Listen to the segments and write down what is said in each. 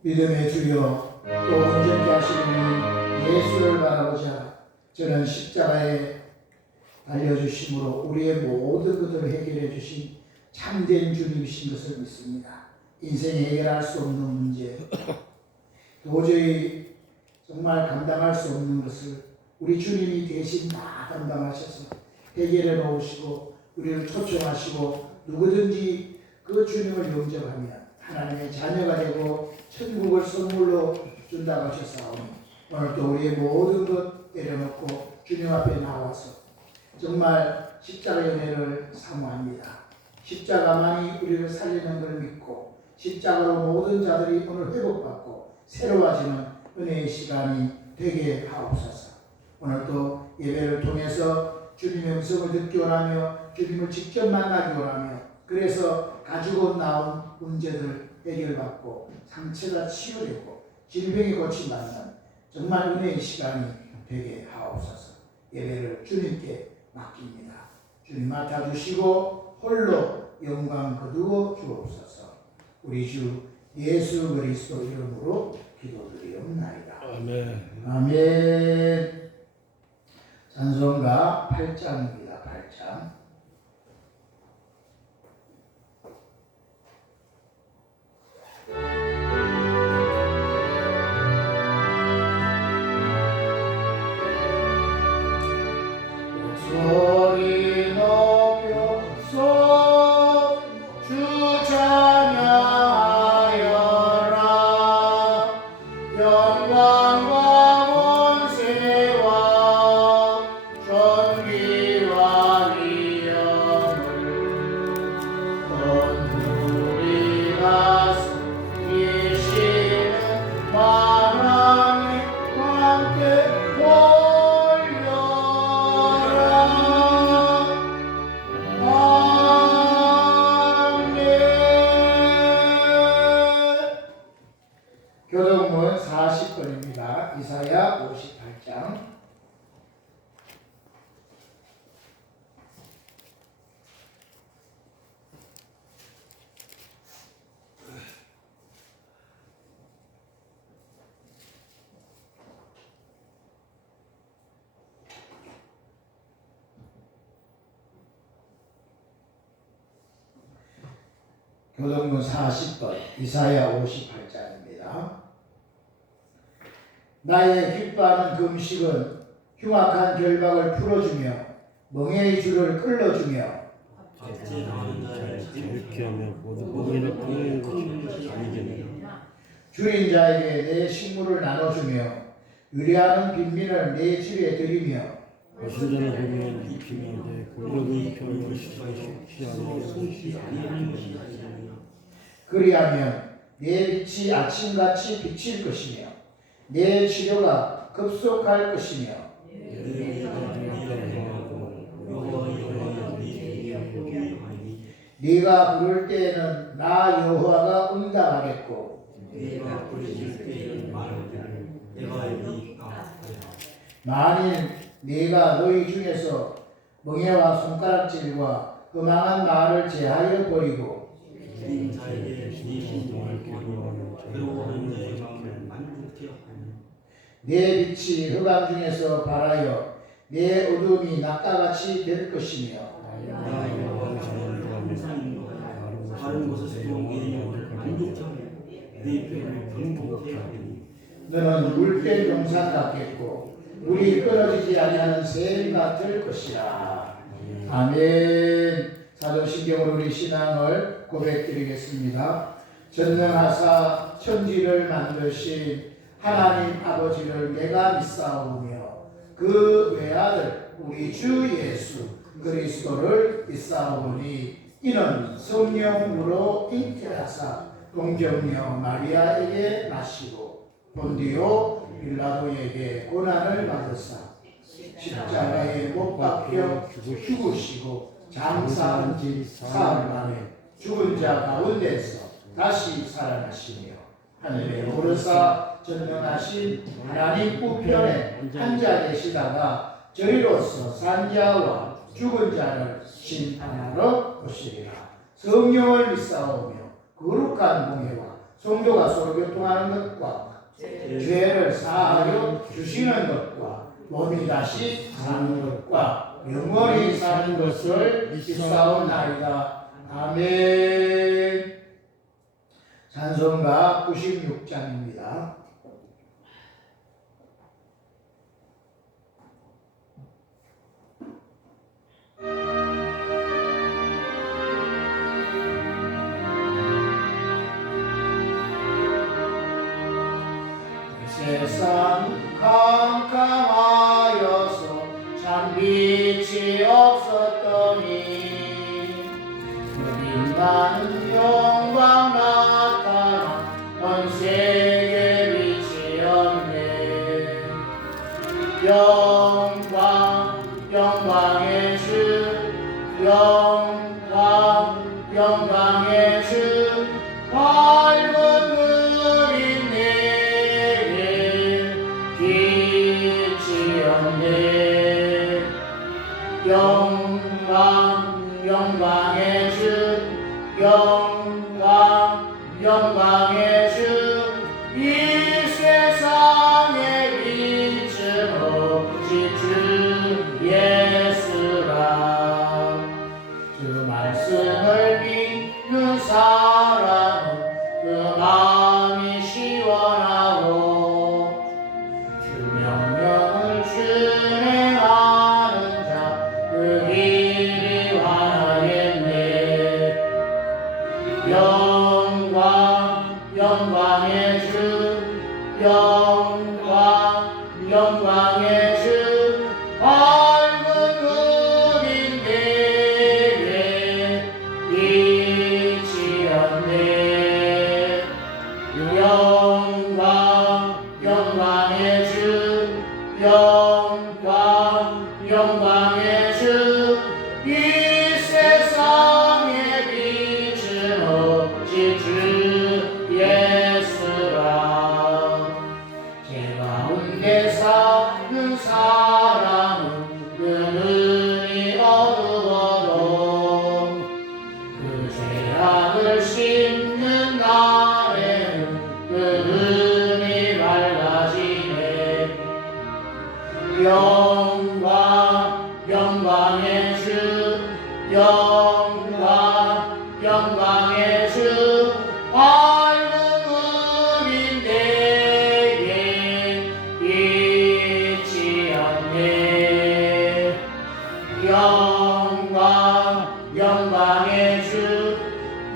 믿음의 주여 또 온전케 하시는 예수를 바라보자 저는 십자가에 달려주심으로 우리의 모든 것들을 해결해 주신 참된 주님이신 것을 믿습니다. 인생에 해결할 수 없는 문제, 도저히 정말 감당할 수 없는 것을 우리 주님이 대신 다 감당하셔서 해결해 놓으시고 우리를 초청하시고 누구든지 그 주님을 영접하면 하나님의 자녀가 되고 천국을 선물로 준다고 하셨사오니 오늘도 우리의 모든 것 내려놓고 주님 앞에 나와서 정말 십자가의 은혜를 사모합니다. 십자가만이 우리를 살리는 걸 믿고 십자가로 모든 자들이 오늘 회복받고 새로워지는 은혜의 시간이 되게 하옵소서. 오늘도 예배를 통해서 주님의 음성을 듣기 원하며 주님을 직접 만나기 원하며 그래서 가지고 나온 문제들 해결받고 상처가 치유되고 질병이 고침받는 정말 은혜의 시간이 되게 하옵소서. 예배를 주님께 맡깁니다. 주님 맡아주시고 홀로 영광 거두어 주옵소서. 우리 주 예수 그리스도 이름으로 기도드리옵나이다. 아멘. 아멘. 찬송가 8장입니다. 8장. 소리 높여서 주 찬양하여라. 영광과 권세와 존귀와 위엄을 우리가 숨기시는 만왕의 함께 교동문 40번입니다. 이사야 58장. 교동문 40번 이사야 58장입니다. 나의 기뻐하는 금식은 흉악한 결박을 풀어주며 멍에의 줄을 끌어주며 이렇게 하며 모든 끊는 것이 아니겠느냐. 줄인 자에게 내 식물을 나눠주며 의뢰하는 빈민을 내 집에 들이며 신전을 보면 입히며 내 골격을 펴며 시시하며 그리하면 내 빛이 아침같이 비칠 것이며 내 치료가 급속할 것이며 네가 부를 때에는 나 여호와가 응답하겠고 만일 네가 너희 중에서 멍에와 손가락질과 흠악한 말을 제하여 버리고 내 빛이 흑암 중에서 발하여 내 어둠이 낮과같이 될 것이며 너는 물된 동산 같겠고 물이 끊어지지 아니하는 샘 같을 것이라. 아멘. 사도신경으로 우리 신앙을 고백드리겠습니다. 전능하사 천지를 만드신 하나님 아버지를 내가 믿사오며 그 외아들 우리 주 예수 그리스도를 믿사오니 이는 성령으로 잉태하사 동정녀 마리아에게 나시고 본디오 빌라도에게 고난을 받으사 십자가에 못 박혀 죽으시고 장사한 지 사흘 만에 죽은 자 가운데서 다시 살아나시며 하늘에 오르사 전능하신 하나님 우편에 앉아 계시다가 저리로서 산 자와 죽은 자를 심판하러 오시리라. 성령을 믿사오며 거룩한 공예와 성도가 서로 교통하는 것과 죄를 사하여 주시는 것과 몸이 다시 사는 것과 영원히 사는 것을 믿사옵나이다. 아멘. 찬송가 96장입니다. 세상 캄캄하여서 참 빛이 없었더니 그 빛나는 영광 나타나 온 세계 빛이었네. 영광 영광의 주 영광 영광의 주 밝은 눈이 내게 빛이었네. 영광 영광의 주 영광 영광의 주 이 세상에 빛은 오직 주 예수라. 그 말씀을 믿는 사람은 그 마음이 시원하고 주 명령을 준행하는 자 그 길이 환하겠네. 영광 영광의 주 영광 영광의 주 밝은 눈인 내게 빛이었네. 영광 영광의 주 영광 영광의 주 이 세상에 빛은 오직 주 예수라. 죄 가운데 사는 사람은 그 눈이 어두워도 그 죄악을 씹는 날에는 그 눈이 밝아지네. 영광 영광의 주 영광 영광의 주 밝은 눈이 내게 빛이었네. 영광 영광의 주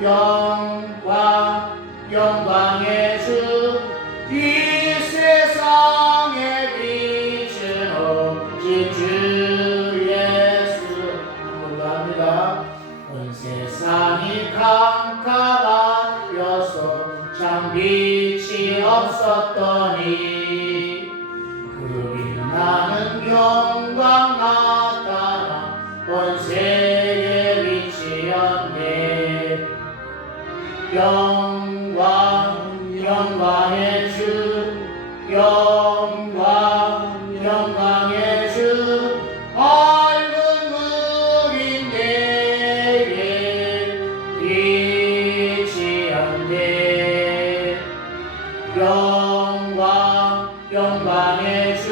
영광 영광의 주 이 세상에 빛은 오직 주 예수. 감사합니다. 온 세상이 캄캄하여서 참 빛이 없었더니 그 빛나는 영광 나타나 온 세계 빛이었네. 영광 영광의 주 영광 영광의 주 밝은 눈이 내게 빛이었네. 영광 영광의 주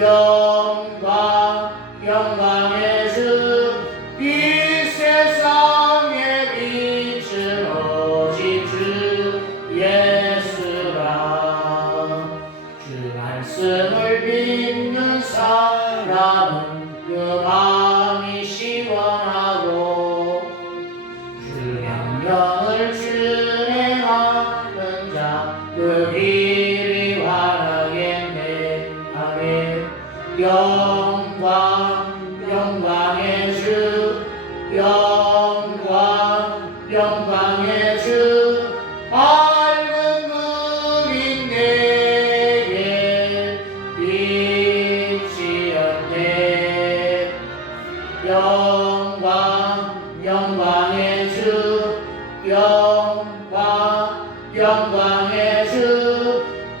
영광 영광의 주 이 세상에 빛은 오직 주 예수라. 주 말씀을 믿는 사람은 그 마음이 시원하고 주 명령을 준행하는 자 그 길이 환하겠네. 아멘. 영광 영광의 주 영광 영광의 주 밝은 눈이 내게 빛이었네. 영광 영광의 주 영광 영광의 주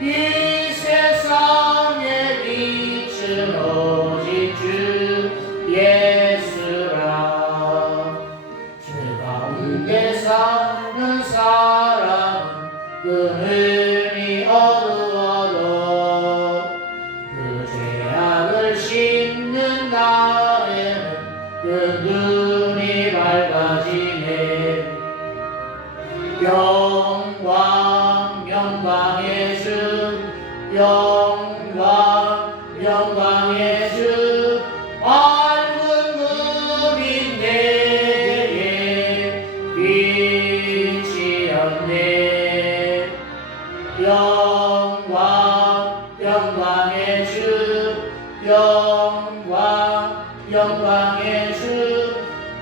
이 세상에 빛은 오직 주 예수라. 죄 가운데 사는 사람은 눈이 어두워도 그 죄악을 씹는 날에는 그 눈이 밝아지네. 영광 영광의 주 영광 영광의 주 밝은 눈이 내게 비치었네. 영광 영광의 주 영광 영광의 주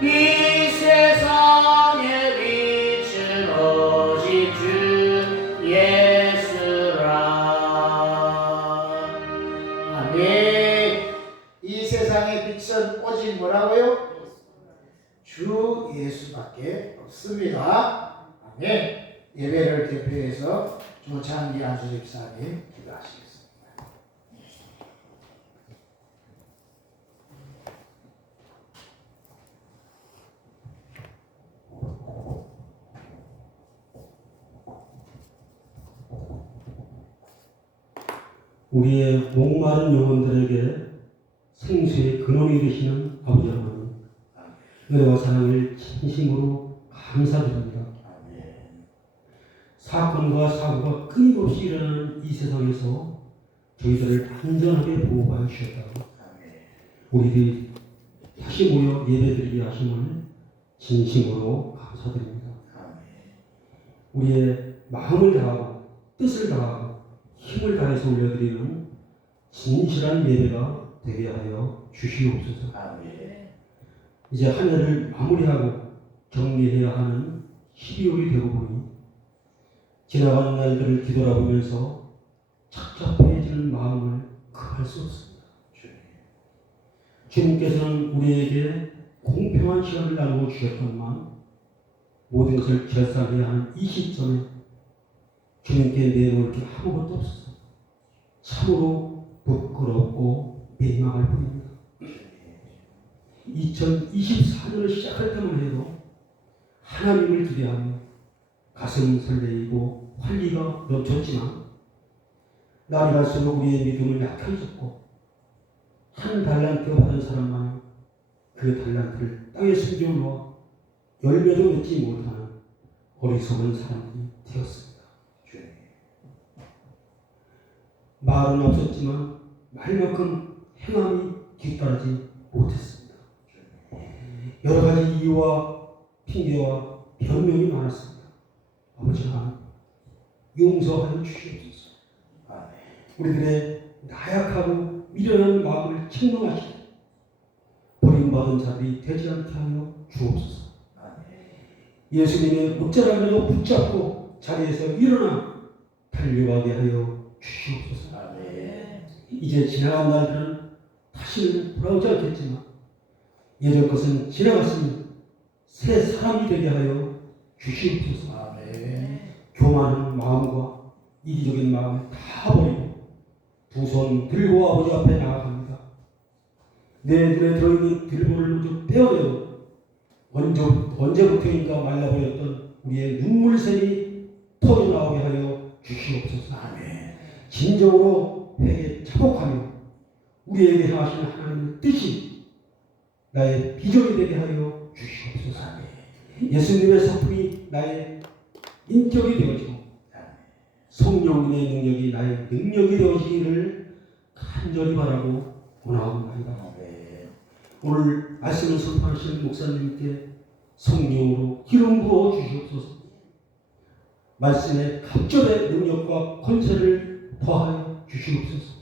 이 세상의 빛은 오직 주 예수라. 아멘. 이 세상의 빛은 오직 뭐라고요? 주 예수밖에 없습니다. 아멘. 예배를 대표해서 조창기 안수집사님 기도하시겠습니다. 우리의 목마른 영혼들에게 생수의 근원이 되시는 아버지 하나님, 은혜와 사랑을 진심으로 감사드립니다. 사건과 사고가 끊임없이 일어나는 이 세상에서 저희들을 안전하게 보호하여 주셨다고 우리들이 다시 모여 예배드리게 하심을 진심으로 감사드립니다. 우리의 마음을 다하고 뜻을 다하고 힘을 다해서 올려드리는 진실한 예배가 되게 하여 주시옵소서. 이제 한 해를 마무리하고 정리해야 하는 12월이 되고 보니 지나간 날들을 뒤돌아보면서 착잡해지는 마음을 금할 수 없습니다. 주님께서는 우리에게 공평한 시간을 나누어 주셨건만 모든 것을 결산해야 하는 이 시점에 주님께 내놓을 게 아무것도 없어서 참으로 부끄럽고 민망할 뿐입니다. 2024년을 시작할 때만 해도 하나님을 기대하며 가슴 설레이고 활기가 넘쳤지만 날이 갈수록 우리의 믿음을 약해졌고 한 달란트 받은 사람만 그 달란트를 땅에 숨겨놓아 열매도 맺지 못하는 어리석은 사람들이 되었습니다. 말은 없었지만 말만큼 행함이 뒤따르지 못했습니다. 여러 가지 이유와 핑계와 변명이 많았습니다. 아버지 하나님 용서하여 주시옵소서. 우리들의 나약하고 미련한 마음을 책망하시고 버림받은 자들이 되지 않게 하여 주옵소서. 예수님의 목자라면서 붙잡고 자리에서 일어나 달려가게 하여 주시옵소서. 이제 지나간 날들은 다시는 돌아오지 않겠지만 예전 것은 지나갔으니 새 사람이 되게 하여 주시옵소서. 교만한 마음과 이기적인 마음을 다 버리고 두 손 들고 아버지 앞에 나아갑니다. 내 눈에 들어있는 들보를 모두 떼어내어 언제부터인가 말라버렸던 우리의 눈물샘이 터져나오게 하여 주시옵소서. 진정으로 회개 차복하며 우리에게 행하시는 하나님의 뜻이 나의 비전이 되게 하여 주시옵소서. 예수님의 성품이 나의 인격이 되어지고 성령님의 능력이 나의 능력이 되어지기를 간절히 바라고 원하옵나이다. 오늘 말씀을 선포하시는 목사님께 성령으로 기름 부어 주시옵소서. 말씀의 갑절의 능력과 권세를 더하여 주시옵소서.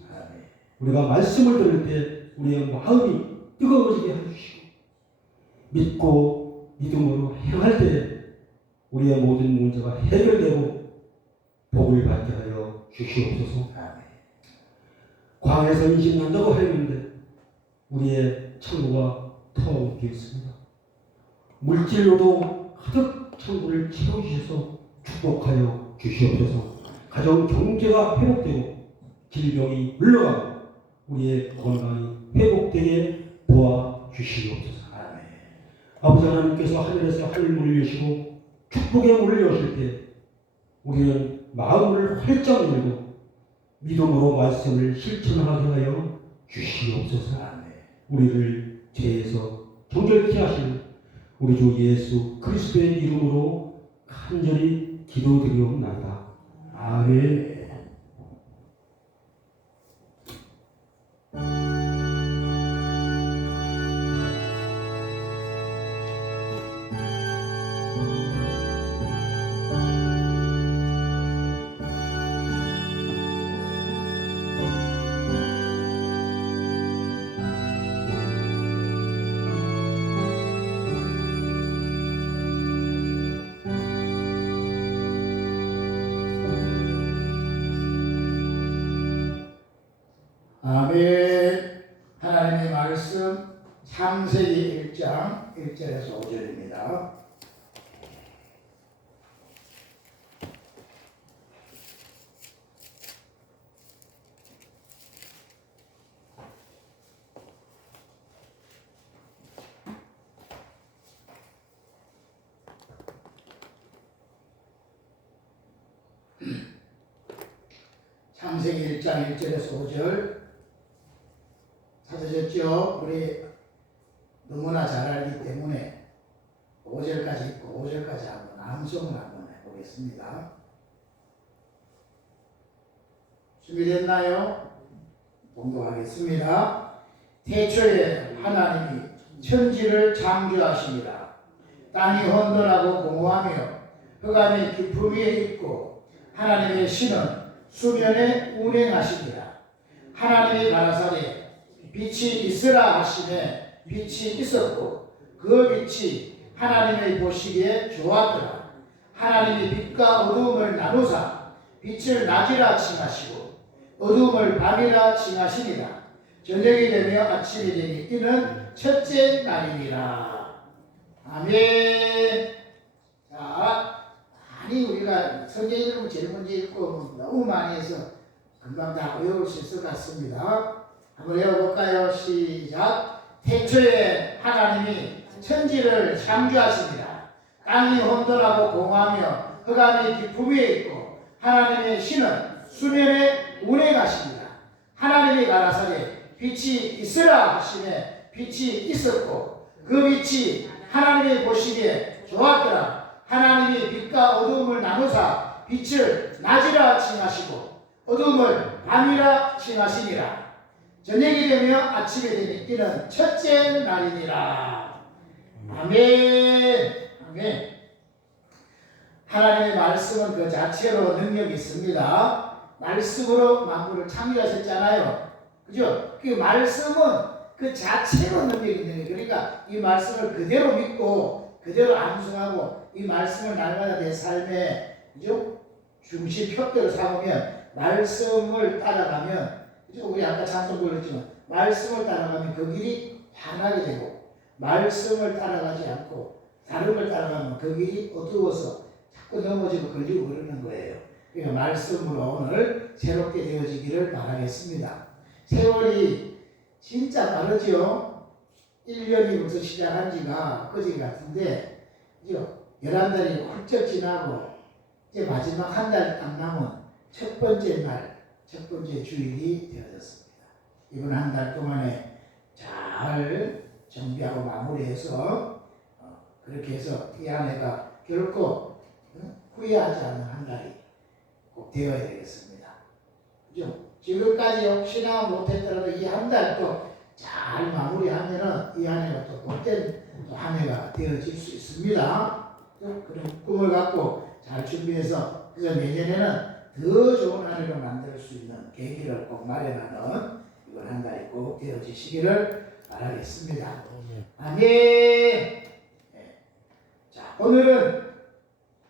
우리가 말씀을 들을 때 우리의 마음이 뜨거워지게 해주시고 믿고 믿음으로 행할 때 우리의 모든 문제가 해결되고 복을 받게 하여 주시옵소서. 광에서 인신난다고 하였는데 우리의 창고가 텅 비었습니다. 물질로도 가득 창고를 채워주셔서 축복하여 주시옵소서. 가정 경제가 회복되고 질병이 물러가고 우리의 건강이 회복되게 도와 주시옵소서. 아버지 하나님께서 하늘에서 하늘문을 여시고 축복의 문을 여실 때 우리는 마음을 활짝 열고 믿음으로 말씀을 실천하게 하여 주시옵소서. 우리를 죄에서 정결케 하시는 우리 주 예수 그리스도의 이름으로 간절히 기도드리옵나이다. 아멘. 아멘. 하나님의 말씀 창세기 1장 1절에서 5절입니다. 창세기 1장 1절에서 5절 찾으셨죠? 우리 너무나 잘 알기 때문에 5절까지 읽고 5절까지 한번 암송을 한번 해보겠습니다. 준비됐나요? 봉독하겠습니다. 태초에 하나님이 천지를 창조하십니다. 땅이 혼돈하고 공허하며 흑암이 깊음 위에 있고 하나님의 신은 수면에 운행하십니다. 하나님이 가라사대 빛이 있으라 하시매 빛이 있었고 그 빛이 하나님의 보시기에 좋았더라. 하나님이 빛과 어두움을 나누사 빛을 낮이라 칭하시고 어두움을 밤이라 칭하시니라. 저녁이 되며 아침이 되니 이는 첫째 날이니라. 아멘. 자, 많이 우리가 성경 읽으면 제일 먼저 읽고 너무 많이 해서 금방 다 외울 수 있을 것 같습니다. 한번 외워볼까요? 시작. 태초에 하나님이 천지를 창조하십니다. 땅이 혼돈하고 공허하며 흑암이 깊음 위에 있고 하나님의 신은 수면에 운행하십니다. 하나님이 가라사대 빛이 있으라 하시매 빛이 있었고 그 빛이 하나님이 보시기에 좋았더라. 하나님이 빛과 어두움을 나누사 빛을 낮이라 칭하시고 어두움을 밤이라 칭하시니라. 저녁이 되며 아침이 되니 이는 첫째 날이니라. 아멘. 아멘. 하나님의 말씀은 그 자체로 능력이 있습니다. 말씀으로 만물을 창조하셨잖아요. 그죠? 그 말씀은 그 자체로 능력이 있는 거예요. 그러니까 이 말씀을 그대로 믿고 그대로 암송하고 이 말씀을 날마다 내 삶에 그죠? 중심표대로 삼으면 말씀을 따라가면 그죠? 우리 아까 찬송 불렀지만 말씀을 따라가면 그 길이 환하게 되고 말씀을 따라가지 않고 다른 걸 따라가면 그 길이 어두워서 자꾸 넘어지고 걸리고 그러는 거예요. 그러니까 말씀으로 오늘 새롭게 되어지기를 바라겠습니다. 세월이 진짜 빠르죠. 1년이부터 시작한 지가 그제 같은데 그죠? 11달이 훌쩍 지나고 이제 마지막 한 달 딱 남은 첫 번째 날, 첫 번째 주일이 되어졌습니다. 이번 한 달 동안에 잘 정비하고 마무리해서 그렇게 해서 이 아내가 결코 후회하지 않는 한 달이 꼭 되어야 되겠습니다. 그죠? 지금까지 혹시나 못했더라도 이 한 달 또 잘 마무리하면은 이 아내가 또 못된 한 해가 되어질 수 있습니다. 그런 꿈을 갖고 잘 준비해서 그래서 내년에는 더 좋은 한 해로 만들 수 있는 계기를 꼭 마련하는 이번 한 달이 꼭 되어지시기를 바라겠습니다. 아멘. 네. 자, 오늘은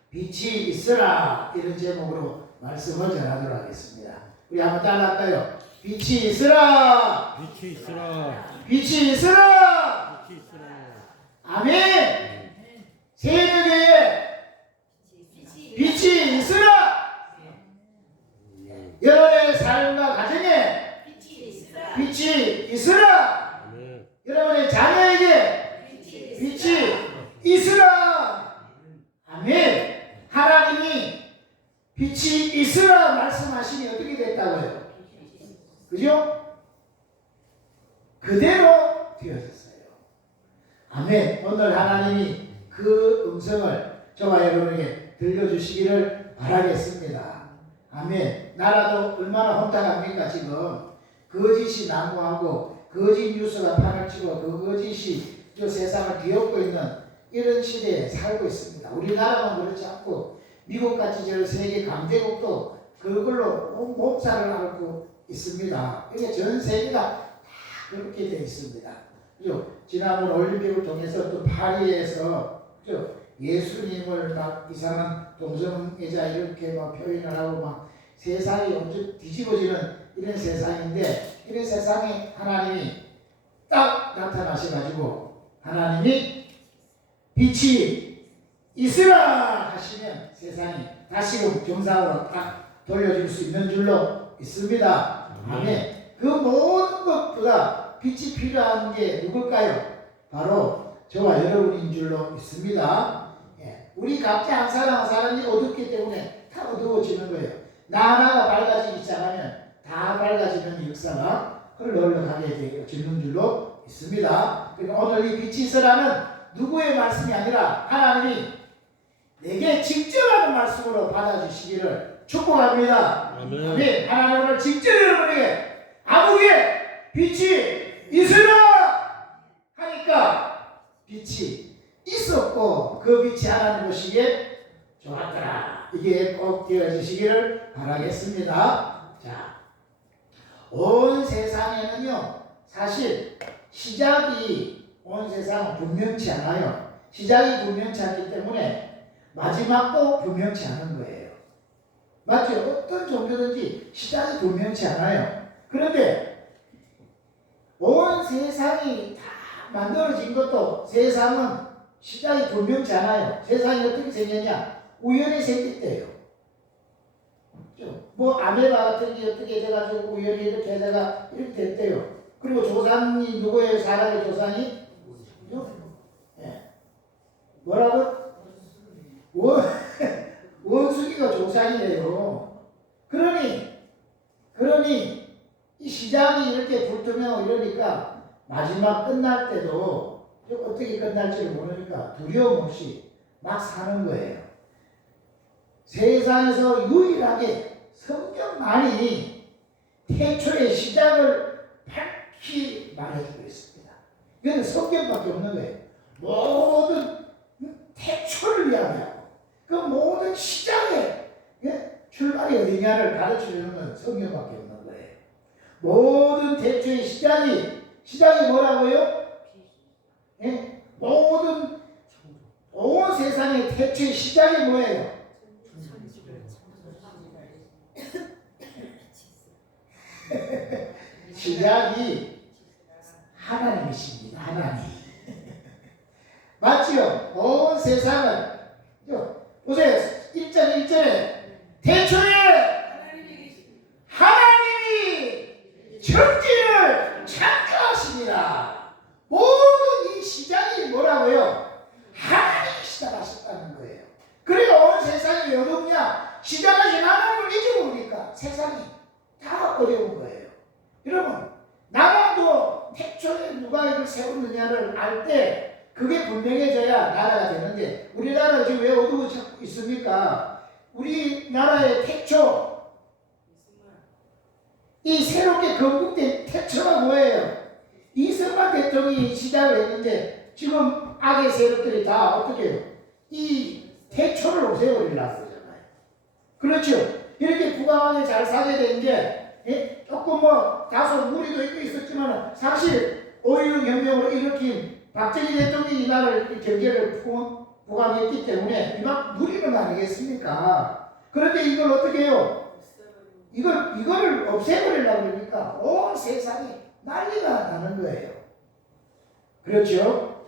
빛이 있으라 이런 제목으로 말씀을 전하도록 하겠습니다. 우리 한번 따라할까요? 빛이 있으라. 빛이 있으라. 빛이 있으라. 빛이 있으라. 아멘. 새벽에 빛이 있으라. 여러분의 삶과 가정에 빛이 있으라. 여러분의 자녀에게 빛이 있으라. 아멘. 하나님이 빛이 있으라 말씀하시니 어떻게 됐다고요? 그죠? 그대로 되어졌어요. 아멘. 오늘 하나님이 그 음성을 저와 여러분에게 들려주시기를 바라겠습니다. 아멘. 나라도 얼마나 혼탁합니까 지금. 거짓이 난무하고 거짓 뉴스가 판을 치고 그 거짓이 저 세상을 뒤엎고 있는 이런 시대에 살고 있습니다. 우리나라만 그렇지 않고 미국같이 저 세계 강대국도 그걸로 몸살을 앓고 있습니다. 이게 전 세계가 다 그렇게 되어 있습니다. 그죠? 지난번 올림픽을 통해서 또 파리에서 그죠? 예수님을 막 이상한 동성애자 이렇게 막 표현을 하고 막 세상이 완전 뒤집어지는 이런 세상인데 이런 세상에 하나님이 딱 나타나셔가지고 하나님이 빛이 있으라 하시면 세상이 다시금 정상으로 딱 돌려줄 수 있는 줄로 있습니다. 아멘. 그 모든 것보다 빛이 필요한 게 누굴까요? 바로 저와 여러분인 줄로 있습니다. 예. 우리 각자 한 사람 한 사람이 어둡기 때문에 다 어두워지는 거예요. 나 하나가 밝아지기 시작하면 다 밝아지는 역사가 흘러가게 되는 줄로 있습니다. 그러니까 오늘 이 빛이 있으라는 누구의 말씀이 아니라 하나님이 내게 직접 하는 말씀으로 받아주시기를 축복합니다. 아멘. 하나님 오늘 직접 여러분에게 암흑에 빛이 있으라 하니까 빛이 있었고 그 빛이 하나님 보시기에 좋았더라. 이게 꼭 되어지시기를 바라겠습니다. 자, 온 세상에는요 사실 시작이 온 세상은 분명치 않아요. 시작이 분명치 않기 때문에 마지막도 분명치 않은 거예요. 맞죠? 어떤 종교든지 시작이 분명치 않아요. 그런데 온 세상이 다 만들어진 것도 세상은 시작이 분명치 않아요. 세상이 어떻게 생겼냐? 우연히 생겼대요. 뭐 아메바 같은 게 어떻게 돼가지고 우연히 이렇게 해다가 이렇게 됐대요. 그리고 조상이 누구예요? 사람의 조상이? 네. 뭐라고? 원숭이가 조상이에요. 그러니 이 시작이 이렇게 불투명하고 이러니까 마지막 끝날 때도 어떻게 끝날지를 모르니까 두려움 없이 막 사는 거예요. 세상에서 유일하게 성경만이 태초의 시작을 밝히 말해주고 있습니다. 이건 성경밖에 없는 거예요. 모든 태초를 이야기하고 그 모든 시작의 출발이 어디냐를 가르쳐주는 건 성경밖에 없는 거예요. 모든 태초의 시작이 뭐라고요? 예? 온 세상의 태초의 시작이 뭐예요? 시작이 하나님이십니다. 하나님. 맞지요? 온 세상은 보세요. 1절에 태초에 하나님이 천지를 창조하시니라. 모든 이 시작이 뭐라고요? 하나님이 시작하셨다는 거예요. 그리고 온 세상이 왜 어렵냐? 시작하신 하나님을 잊어버리니까 세상이 다 어려운 거예요. 여러분, 나라도 태초에 누가 이걸 세웠느냐를 알 때 그게 분명해져야 나라가 되는데 우리나라가 지금 왜 어두워지고 있습니까? 우리나라의 태초, 이 새롭게 건국된 태초가 뭐예요? 이승만 대통령이 시작을 했는데 지금 악의 세력들이 다 어떻게 해요? 이 태초를 없애버리려고 그러잖아요. 그렇죠? 이렇게 부강하게 잘 살게 된 게 조금 뭐 다소 무리도 있고 있었지만 사실 5.16 혁명으로 일으킨 박정희 대통령이 이 나라를 경제를 부강했기 때문에 이만 무리는 아니겠습니까? 그런데 이걸 어떻게 해요? 이거를 없애버리려고 그러니까 온 세상이 난리가 나는 거예요. 그렇죠?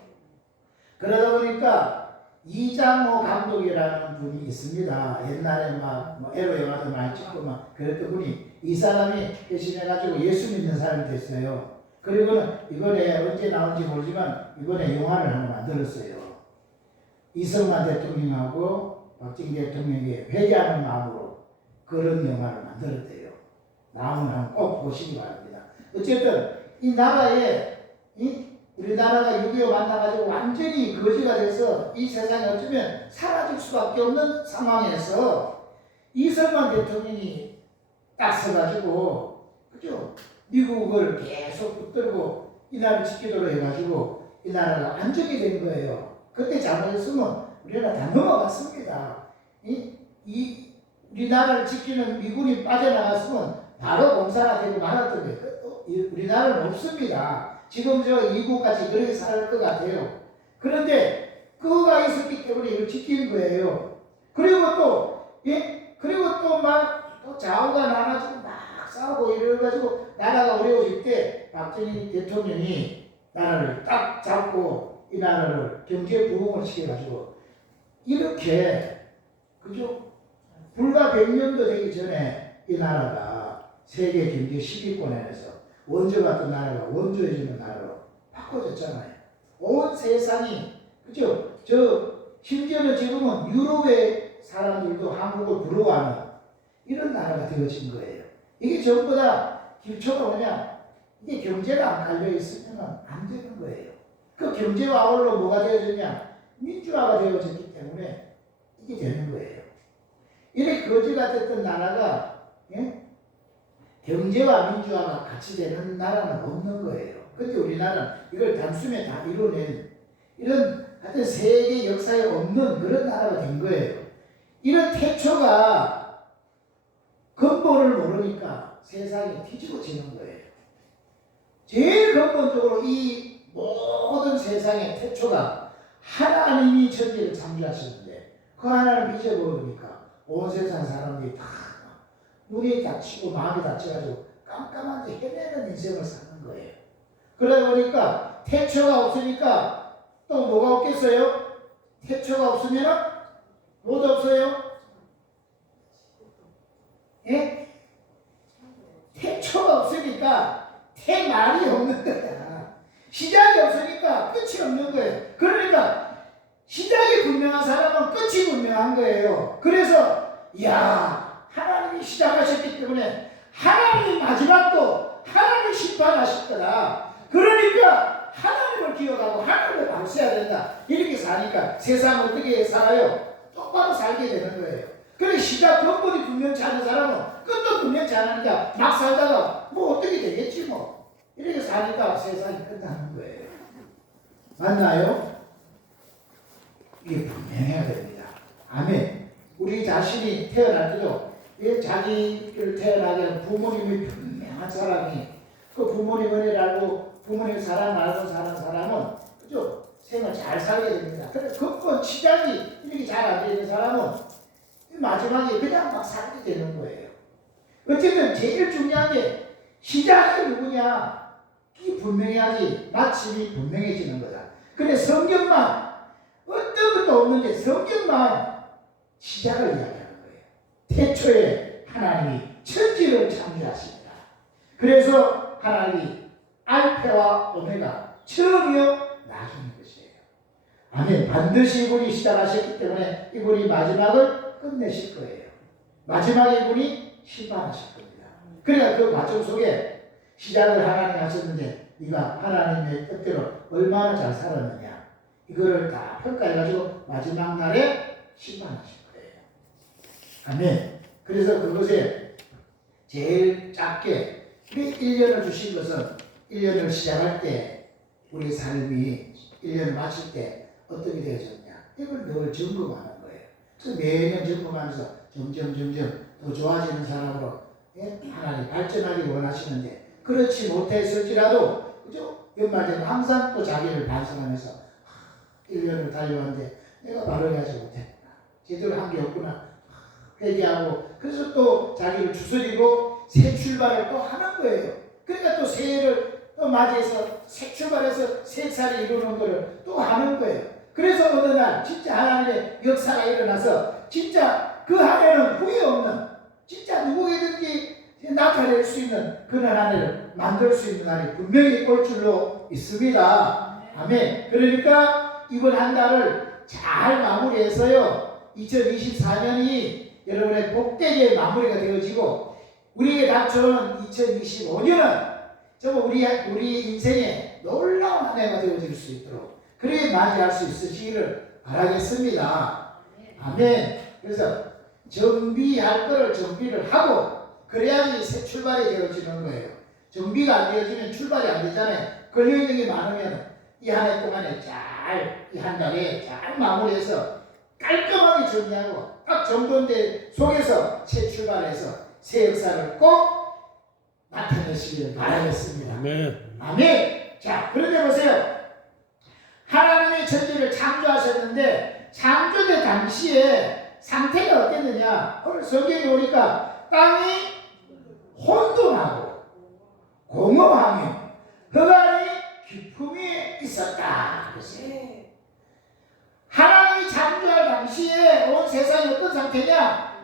그러다 보니까 이장호 감독이라는 분이 있습니다. 옛날에 뭐 에로 영화도 많이 찍고 막 그랬던 분이 이 사람이 대신해가지고 예수 믿는 사람이 됐어요. 그리고는 이번에 언제 나온지 모르지만 이번에 영화를 하나 만들었어요. 이승만 대통령하고 박정희 대통령에게 회개하는 마음으로 그런 영화를 만들었대요. 나오면 한번 꼭 보시기 바랍니다. 어쨌든 이 나라에 우리나라가 6.25 만나가지고 완전히 거지가 돼서 이 세상에 어쩌면 사라질 수밖에 없는 상황에서 이승만 대통령이 딱 서가지고 그죠? 미국을 계속 붙들고 이 나라를 지키도록 해가지고 이 나라가 안정이 된 거예요. 그때 잘못했으면 우리나라 다 넘어갔습니다. 우리나라를 지키는 미군이 빠져나갔으면 바로 공사가 되고 말았던 거예요. 우리나라는 없습니다. 지금 저 이국같이 그렇게 살 것 같아요. 그런데 그거가 있었기 때문에 이걸 지키는 거예요. 그리고 또 막 좌우가 나눠지고 막 싸우고 이래가지고 나라가 어려워질 때 박정희 대통령이 나라를 딱 잡고 이 나라를 경제 부흥을 시켜가지고 이렇게 그죠? 불과 100년도 되기 전에 이 나라가 세계 경제 10위권에서 원조 같은 나라가 원조해주는 나라로 바꿔졌잖아요. 온 세상이 그죠? 심지어는 지금은 유럽의 사람들도 한국을 부러워하는 이런 나라가 되어진 거예요. 이게 전부 다 기초가 뭐냐? 이게 경제가 안 깔려 있으면 안 되는 거예요. 그 경제와 아울러 뭐가 되어졌냐? 민주화가 되어졌기 때문에 이게 되는 거예요. 이렇게 거지가 됐던 나라가 경제와 민주화가 같이 되는 나라는 없는 거예요. 근데 우리나라는 이걸 단숨에 다 이뤄낸 이런 하여튼 세계 역사에 없는 그런 나라가 된 거예요. 이런 태초가 근본을 모르니까 세상이 뒤집어지는 거예요. 제일 근본적으로 이 모든 세상의 태초가 하나님이 천지를 창조하셨는데 그 하나님을 잊어버리니까 온 세상 사람들이 다 눈이 닫히고 마음이 닫혀가지고 깜깜한데 헤매는 인생을 사는 거예요. 그러다 보니까 태초가 없으니까 또 뭐가 없겠어요? 태초가 없으면 뭐도 없어요? 예? 태초가 없으니까 태말이 없는 거야. 시작이 없으니까 끝이 없는 거예요. 그러니까 시작이 분명한 사람은 끝이 분명한 거예요. 그래서 하나님이 시작하셨기 때문에 하나님이 마지막도 하나님이 심판하실 거다. 그러니까 하나님을 기억하고 하나님을 감사해야 된다. 이렇게 사니까 세상 어떻게 살아요? 똑바로 살게 되는 거예요. 그래 시작 근본이 분명치 않은 사람은 끝도 분명치 않으니까 막 살다가 뭐 어떻게 되겠지 뭐. 이렇게 사니까 세상이 끝나는 거예요. 맞나요? 이게 분명해야 됩니다. 아멘. 우리 자신이 태어날 때도 자기를 태어나게 하는 부모님이 분명한 사람이 그 부모님 은혜를 알고 부모님 사랑 알고 사는 사람은 그죠? 생을 잘 살게 됩니다. 그래 근본 시작이 이렇게 잘 안 되는 사람은 마지막에 그냥 막 살게 되는 거예요. 어쨌든 제일 중요한 게 시작이 누구냐? 이 분명해야지 마침이 분명해지는 거다. 근데 성경만 어떤 것도 없는데 성경만 시작을 이야기하는 거예요. 태초에 하나님이 천지를 창조하십니다. 그래서 하나님이 알파와 오메가 처음이요 나중인 것이에요. 아멘. 반드시 이분이 시작하셨기 때문에 이분이 마지막을 끝내실 거예요. 마지막에 이분이 심판하실 겁니다. 그러니까 그 과정 속에 시작을 하나님이 하셨는데 네가 하나님의 뜻대로 얼마나 잘 살았느냐 이거를 다 평가해가지고 마지막 날에 심판하실 거예요. 아멘. 그래서 그것에 제일 작게 우리 1년을 주신 것은 1년을 시작할 때 우리 삶이 1년을 마칠 때 어떻게 되어졌냐 이걸 늘 점검하는 거예요. 그래서 매년 점검하면서 점점 더 좋아지는 사람으로 하나님 발전하기를 원하시는데 그렇지 못했을지라도 그죠? 연말 되면 항상 또 자기를 반성하면서 1년을 달려왔는데 내가 바르게 하지 못했구나. 제대로 한 게 없구나. 회개하고 그래서 또 자기를 추스리고 새 출발을 또 하는 거예요. 그러니까 또 새해를 또 맞이해서 새 출발해서 새 살을 이루는 거를 또 하는 거예요. 그래서 어느 날 진짜 하나님의 역사가 일어나서 진짜 그 한 해는 후회 없는 진짜 누구에든지 나타낼 수 있는 그런 한 해를 만들 수 있는 날이 분명히 올 줄로 있습니다. 아멘. 그러니까 이번 한 달을 잘 마무리해서요 2024년이 여러분의 복되게 마무리가 되어지고 우리에게 닥쳐오는 2025년은 정말 우리 인생에 놀라운 한 해가 되어질 수 있도록 그렇게 맞이할 수 있으시기를 바라겠습니다. 아멘. 그래서 정비할 거를 정비를 하고 그래야지 새 출발이 되어지는 거예요. 정비가 안 되어지면 출발이 안 되잖아요. 걸려있는 게 많으면 이 한 해 동안에 이 한 달에 잘 마무리해서 깔끔하게 정리하고 딱 정돈된 속에서 새 출발해서 새 역사를 꼭 나타내시기를 바라겠습니다. 아멘. 아멘. 자, 그런데 보세요. 하나님이 천지를 창조하셨는데 창조된 당시에 상태가 어땠느냐? 오늘 성경에 보니까 땅이 혼돈하고 공허하며 흑암이 깊음이 있었다. 그랬어요. 하나님이 창조할 당시에 온 세상이 어떤 상태냐?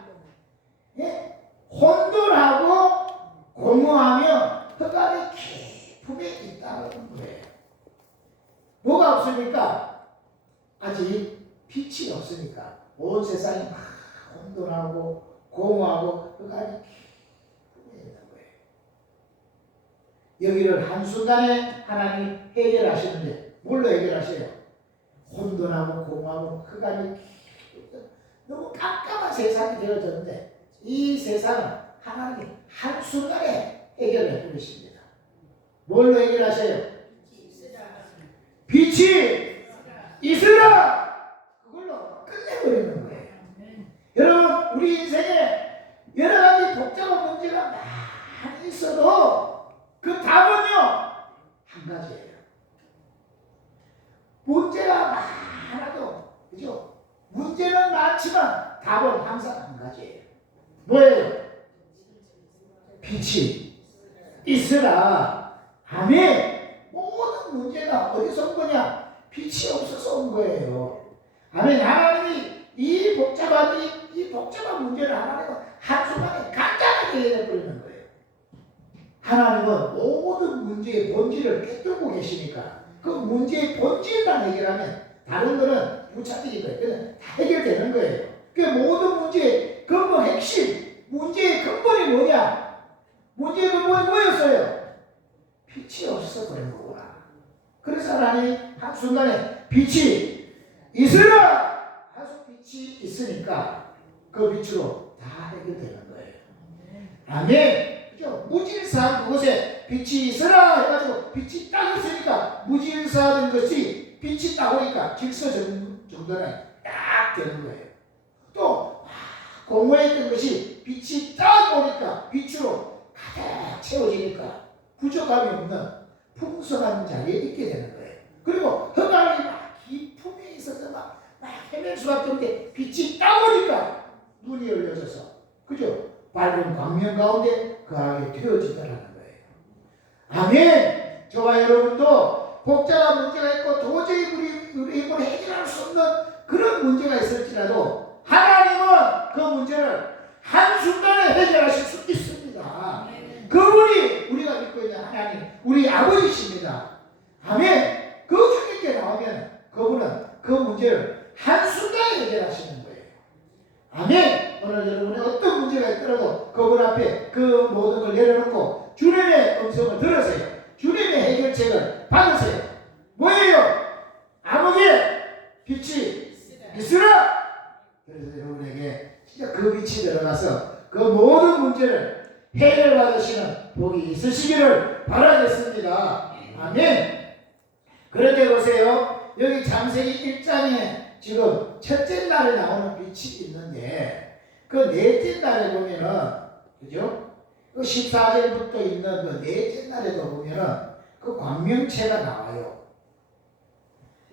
예? 혼돈하고 공허하며 흑암이 깊음에 있다는 거예요. 뭐가 없으니까? 아직 빛이 없으니까 온 세상이 막 혼돈하고 공허하고 흑암이 깊음에 있는 거예요. 여기를 한순간에 하나님이 해결하시는데 뭘로 해결하셔요? 혼돈하고 공허하고 흑암이 너무 깜깜한 세상이 되어졌는데 이 세상은 하나님이 한순간에 해결해 주십니다. 뭘로 해결하셔요? 빛이 있으라! 그걸로 끝내버리는 거예요. 여러분, 우리 인생에 여러 가지 복잡한 문제가 많이 있어도 그 답은요, 한 가지예요. 문제가 많아도, 그죠? 문제는 많지만 답은 항상 한 가지예요. 뭐예요? 빛이 있으라. 아멘. 모든 문제가 어디서 온 거냐? 빛이 없어서 온 거예요. 아멘. 하나님이 이 복잡한 문제를 하나님은 한순간에 간단하게 해결해버리는 거예요. 하나님은 모든 문제의 본질을 꿰뚫고 계시니까 그 문제의 본질만 해결하면 다른 거는 무차별인 거예요. 그냥 다 해결되는 거예요. 그 모든 문제의 근본 핵심, 문제의 근본이 뭐냐? 문제의 근본이 뭐였어요? 빛이 없어서 그런 거구나. 그래서 하나님이 한순간에 빛이 있으라! 하소 빛이 있으니까 그 빛으로 다 해결되는 거예요. 아멘! 그죠? 무질서한 그곳에 빛이 있으라! 해가지고 빛이 딱 있으니까 무질서한 것이 빛이 딱 오니까 질서 정도는 딱 되는 거예요. 또 공허했던 것이 빛이 딱 오니까 빛으로 가득 채워지니까 부족함이 없는 풍성한 자리에 있게 되는 거예요. 그리고 흑암이 막 깊음에 있어서 막 헤맬 수밖에 없는데 빛이 딱 오니까 눈이 열려져서 그죠? 밝은 광명 가운데 거하게 되어지더라는 거예요. 아멘! 저와 여러분도 복잡한 문제가 있고 도저히 우리 힘으로 해결할 수 없는 그런 문제가 있을지라도 하나님은 그 문제를 한순간에 해결하실 수 있습니다. 그분이 우리가 믿고 있는 하나님, 우리 아버지십니다. 아멘! 그 주님께 나오면 그분은 그 문제를 한순간에 해결하시는 거예요. 아멘! 오늘 여러분의 어떤 문제가 있더라도 그분 앞에 그 모든 걸 내려놓고 주님의 음성을 들으세요. 주님의 해결책을 받으세요. 뭐예요? 아버지! 빛이 있으라! 그래서 여러분에게 진짜 그 빛이 들어가서 그 모든 문제를 해결받으시는 복이 있으시기를 바라겠습니다. 아멘. 그런데 보세요. 여기 창세기 1장에 지금 첫째 날에 나오는 빛이 있는데 그 넷째 날에 보면은 그죠? 그 14절부터 있는 그 넷째 날에도 보면은 그 광명체가 나와요.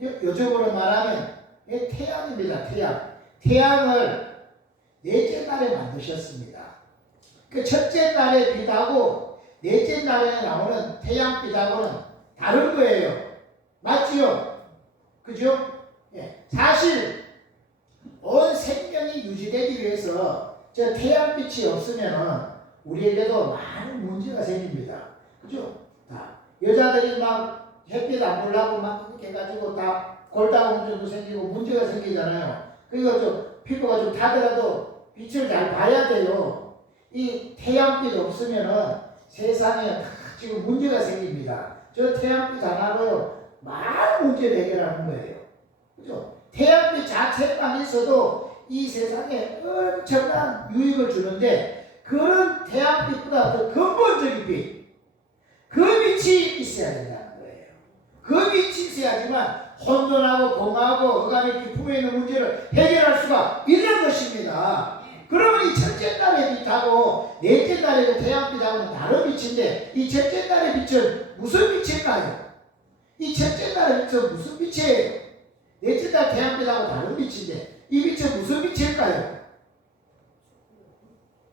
요즘으로 말하면 태양입니다. 태양을 넷째 날에 만드셨습니다. 그 첫째 날의 빛하고 넷째 날에 나오는 태양빛하고는 다른 거예요. 맞지요? 그죠? 예. 사실 온 생명이 유지되기 위해서 저 태양빛이 없으면 우리에게도 많은 문제가 생깁니다. 그죠? 여자들이 막 햇빛 안 보려고 막 이렇게 해가지고 다 골다공증도 생기고 문제가 생기잖아요. 그리고 좀 피부가 좀 타더라도 빛을 잘 봐야 돼요. 이 태양빛 없으면은 세상에 다 지금 문제가 생깁니다. 저 태양빛 하나로요 많은 문제를 해결하는 거예요. 그죠? 태양빛 자체만 있어도 이 세상에 엄청난 유익을 주는데 그런 태양빛보다 더 근본적인 빛, 그 빛이 있어야 된다는 거예요. 그 빛이 있어야지만 혼돈하고 공하고 흑암의 기품에 있는 문제를 해결할 수가 있는 것입니다. 그러면 이 첫째 날의 빛하고 넷째 날의 태양빛하고는 다른 빛인데 이 첫째 날의 빛은 무슨 빛일까요? 이 첫째 날의 빛은 무슨 빛이에요? 넷째 날 태양빛하고 다른 빛인데 이 빛은 무슨 빛일까요?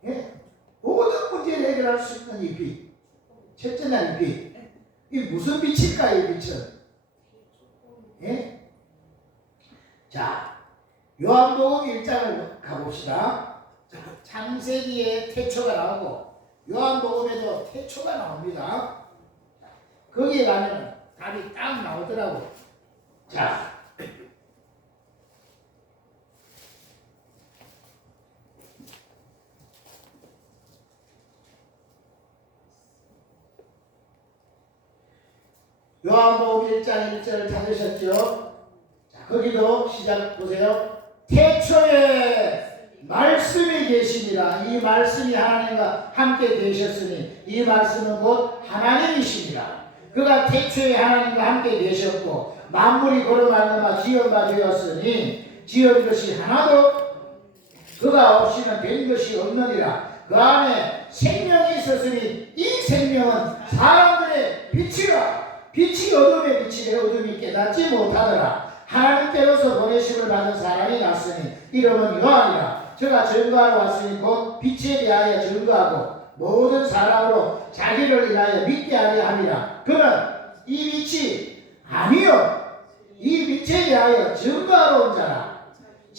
예? 모든 문제를 해결할 수 있는 이 빛, 첫째 날의 빛, 이 무슨 빛일까요? 이 빛은? 예? 자, 요한복음 1장을 가봅시다. 자, 창세기에 태초가 나오고 요한복음에도 태초가 나옵니다. 거기에 가면 답이 딱 나오더라고. 자, 요한복음 1장 1절을 찾으셨죠? 자, 거기도 시작 보세요. 태초에 말씀이 계시니라. 이 말씀이 하나님과 함께 계셨으니 이 말씀은 곧 하나님이시니라. 그가 태초에 하나님과 함께 계셨고 만물이 그로 말미암아 지은 바 되었으니 지은 것이 하나도 그가 없이는 된 것이 없느니라. 그 안에 생명이 있었으니 이 생명은 사람들의 빛이라. 빛이 어둠에 비치되 어둠이 깨닫지 못하더라. 하나님께로서 보내심을 받은 사람이 났으니 이름은 요한이라. 저가 증거하러 왔으니 곧 빛에 대하여 증거하고 모든 사람으로 자기를 인하여 믿게 하려 함이라. 그는 이 빛이 아니요 이 빛에 대하여 증거하러 온 자라.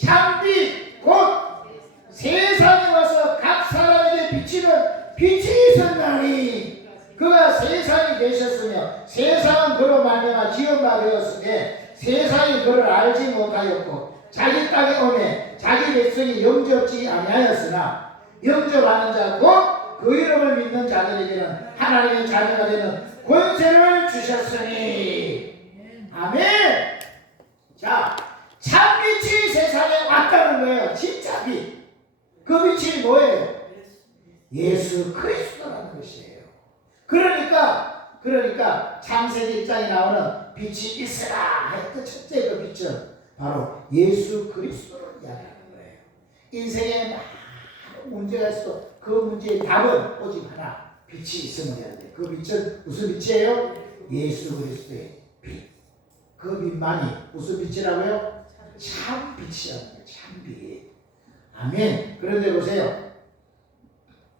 참빛 곧 세상에 와서 각 사람에게 비치는 빛이 있었나니 그가 세상에 계셨으며 세상은 그로 말미암아 지은 바 되었으되 세상이 그를 알지 못하였고 자기 땅에 오매 자기 백성이 영접지 아니하였으나 영접하는 자 곧 그 이름을 믿는 자들에게는 하나님의 자녀가 되는 권세를 주셨으니 아멘. 자, 참빛이 세상에 왔다는 거예요. 진짜 빛. 그 빛이 뭐예요? 예수 그리스도라는 것이에요. 그러니까 창세기 1장에 나오는 빛이 있으라 했던 첫째 그 빛은 바로 예수 그리스도를 이야기하는 거예요. 인생에 많은 문제가 있어도 그 문제의 답은 오직 하나, 빛이 있으면 되는데 그 빛은 무슨 빛이에요? 예수 그리스도의 빛. 그 빛만이 무슨 빛이라고요? 참 빛이라는 거예요. 참 빛. 아멘. 그런데 보세요.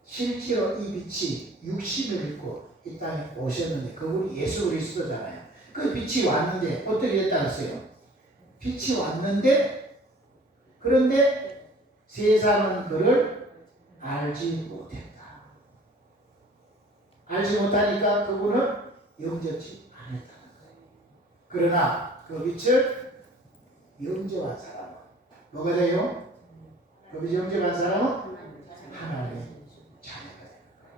실제로 이 빛이 육신을 입고 이 땅에 오셨는데 그분이 예수 그리스도잖아요. 그 빛이 왔는데 어떻게 됐다 했어요? 빛이 왔는데 그런데 세상은 그를 알지 못했다. 알지 못하니까 그분을 영접지 않았다는 거예요. 그러나 그 빛을 영접한 사람은 뭐가 돼요? 그 빛을 영접한 사람은 하나님의 자녀가 되는 거예요.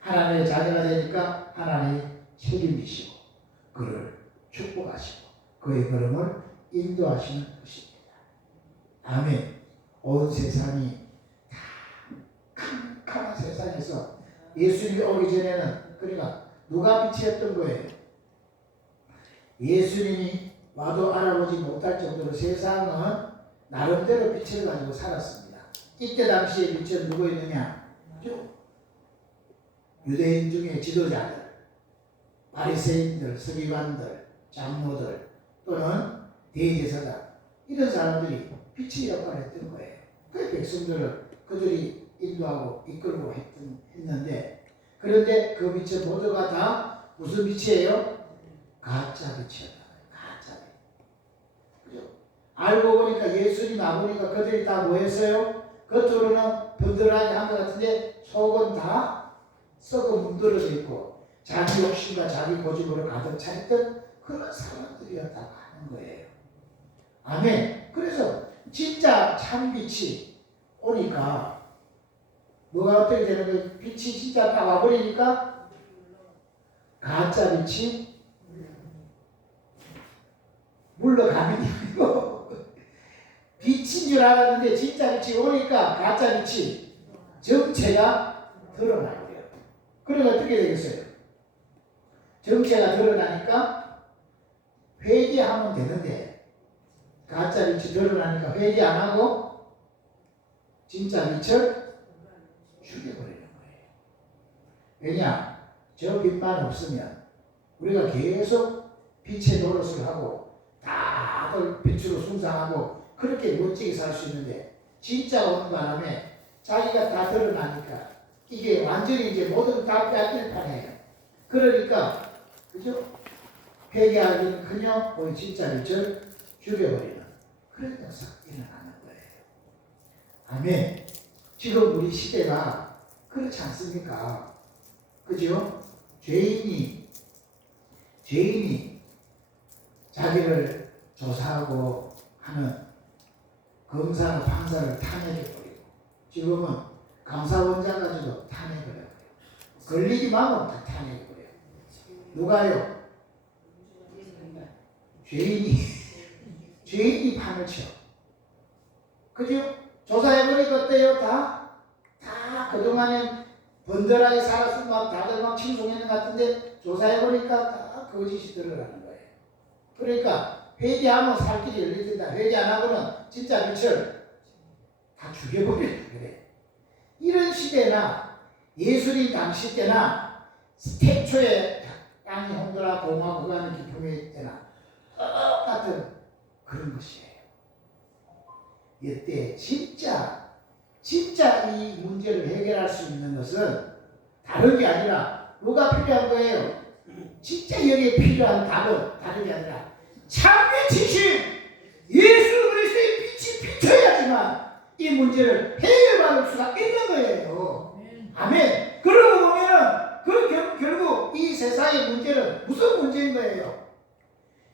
하나님의 자녀가 되니까 하나님이 책임지시고 그를 축복하시고 그의 걸음을 인도하시는 것입니다. 아멘. 온 세상이 다 캄캄한 세상에서 예수님이 오기 전에는 그러니까 누가 빛이었던 거예요? 예수님이 와도 알아보지 못할 정도로 세상은 나름대로 빛을 가지고 살았습니다. 이때 당시에 빛은 누구였느냐? 유대인 중에 지도자들, 바리새인들, 서기관들, 장로들 또는 대제사장 이런 사람들이 빛의 역할을 했던 거예요. 그 백성들을 그들이 인도하고 이끌고 했는데 그런데 그 빛은 모두가 다 무슨 빛이에요? 가짜 빛이었다. 가짜 빛. 그죠? 알고 보니까 예수님 와보니까 그들이 다 뭐 했어요? 겉으로는 번들하게 한 것 같은데 속은 다 썩어 문드러져 있고 자기 욕심과 자기 고집으로 가득 차있던 그런 사람들이었다고 하는 거예요. 아멘. 그래서 진짜 참빛이 오니까 뭐가 어떻게 되는 거예요? 빛이 진짜 딱 와버리니까 가짜 빛이 물러가는 게 아니고 빛인 줄 알았는데 진짜 빛이 오니까 가짜 빛이 정체가 드러나요. 그러면 어떻게 되겠어요? 정체가 드러나니까 회개하면 되는데 가짜 빛이 드러나니까 회개 안 하고 진짜 빛을 죽여버리는 거예요. 왜냐? 저 빛만 없으면 우리가 계속 빛의 노릇을 하고 다들 빛으로 숭상하고 그렇게 멋지게 살 수 있는데 진짜 오는 바람에 자기가 다 드러나니까 이게 완전히 이제 모든 다 빼앗길 판이에요. 그러니까 그죠? 회개하기는 그냥 우리 진짜 빛을 죽여버리는 그런 역사가 일어나는 거예요. 아멘. 지금 우리 시대가 그렇지 않습니까? 그죠? 죄인이 자기를 조사하고 하는 검사나 판사를 탄핵해버리고 지금은 감사원장까지도 탄핵을 해버려요. 걸리기만 하면 다 탄핵해버려요. 누가요? 죄인이 판을 쳐. 그죠? 조사해보니까 어때요? 다 그동안에 번들하게 살았으면 막 다들 막 칭송했는 것 같은데 조사해보니까 다 거짓이 드러나는 거예요. 그러니까 회개하면 살 길이 열리든다. 회개 안 하고는 진짜 빛을 다 죽여버려요. 그래. 이런 시대나 예수님 당시 때나 태초에 땅이 홍도라 공하고 하는 기쁨의 때나 똑같은 그런 것이에요. 이때 진짜 이 문제를 해결할 수 있는 것은 다른 게 아니라 뭐가 필요한 거예요? 진짜 여기에 필요한 답은 다른 게 아니라 참빛이신 예수 그리스도의 빛이 비춰야지만 이 문제를 해결받을 수가 있는 거예요. 아멘. 그러고 보면은 결국 이 세상의 문제는 무슨 문제인 거예요?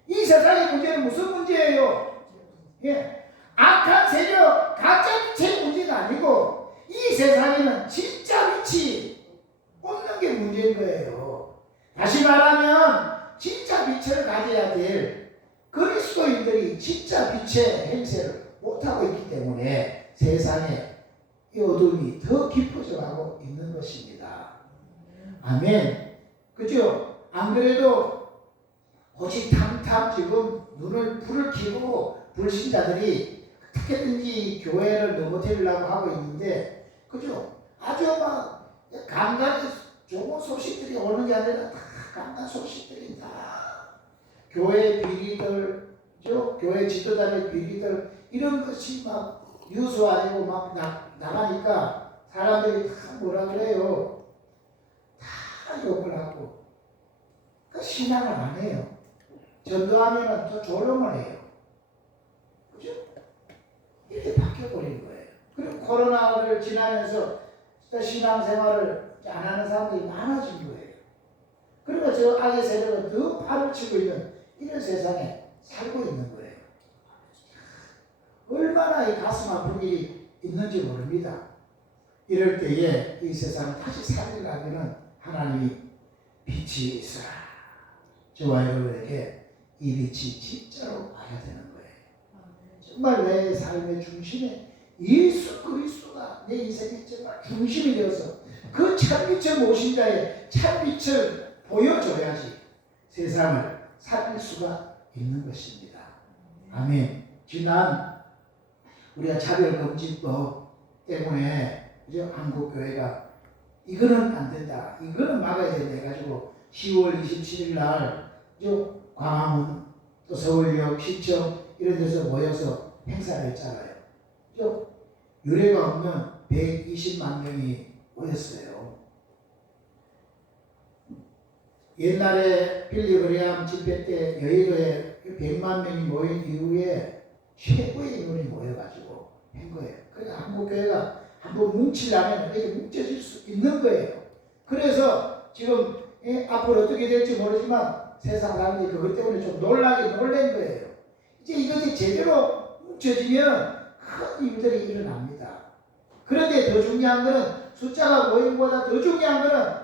이 세상의 문제는 무슨 문제예요? 예. 악한 세력, 가짜 빛의 문제가 아니고 이 세상에는 진짜 빛이 없는 게 문제인 거예요. 다시 말하면 진짜 빛을 가져야 될 그리스도인들이 진짜 빛의 행세를 못하고 있기 때문에 세상에 이 어둠이 더 깊어져 가고 있는 것입니다. 아멘. 그죠? 안 그래도 호시탐탐 지금 불을 켜고 불신자들이 어떻게든지 교회를 넘어뜨리려고 하고 있는데, 그죠? 아주 막 간간히 좋은 소식들이 오는 게 아니라 다 간간 소식들이 다 교회 비리들, 교회 지도자의 비리들 이런 것이 막 유수화되고 막 나가니까 사람들이 다 뭐라 그래요? 다 욕을 하고 그 신앙을 안 해요. 전도하면 또 조롱을 해요. 그죠? 이렇게 바뀌어버린 거예요. 그리고 코로나를 지나면서 신앙생활을 안 하는 사람들이 많아진 거예요. 그러니까 저 악의 세력은 더 팔을 치고 있는 이런 세상에 살고 있는 거예요. 얼마나 이 가슴 아픈 일이 있는지 모릅니다. 이럴 때에 이 세상을 다시 살리려면 하나님이 빛이 있어라. 저와 여러분에게 이 빛이 진짜로 와야 되는 거예요. 정말 내 삶의 중심에 예수 그리스도가 내 인생의 정말 중심이 되어서 그 참빛을 모신 자의 참빛을 보여줘야지 세상을 살릴 수가 있는 것입니다. 아멘. 지난 우리가 차별금지법 때문에 그죠? 한국교회가 이거는 안 된다, 이거는 막아야 된다 해가지고 10월 27일 날 광화문 또 서울역 시청 이런 데서 모여서 행사를 했잖아요. 유례가 없는 120만 명이 모였어요. 옛날에 빌리 그레함 집회 때 여의도에 100만 명이 모인 이후에 최고의 인원이 모여가지고 한 거예요. 그러니까 한국교회가 한번 뭉치려면 이렇게 뭉쳐질 수 있는 거예요. 그래서 지금 앞으로 어떻게 될지 모르지만 세상 사람들이 그것 때문에 좀 놀란 거예요. 이제 이것이 제대로 뭉쳐지면 큰 일들이 일어납니다. 그런데 더 중요한 것은 숫자가 모임보다 더 중요한 것은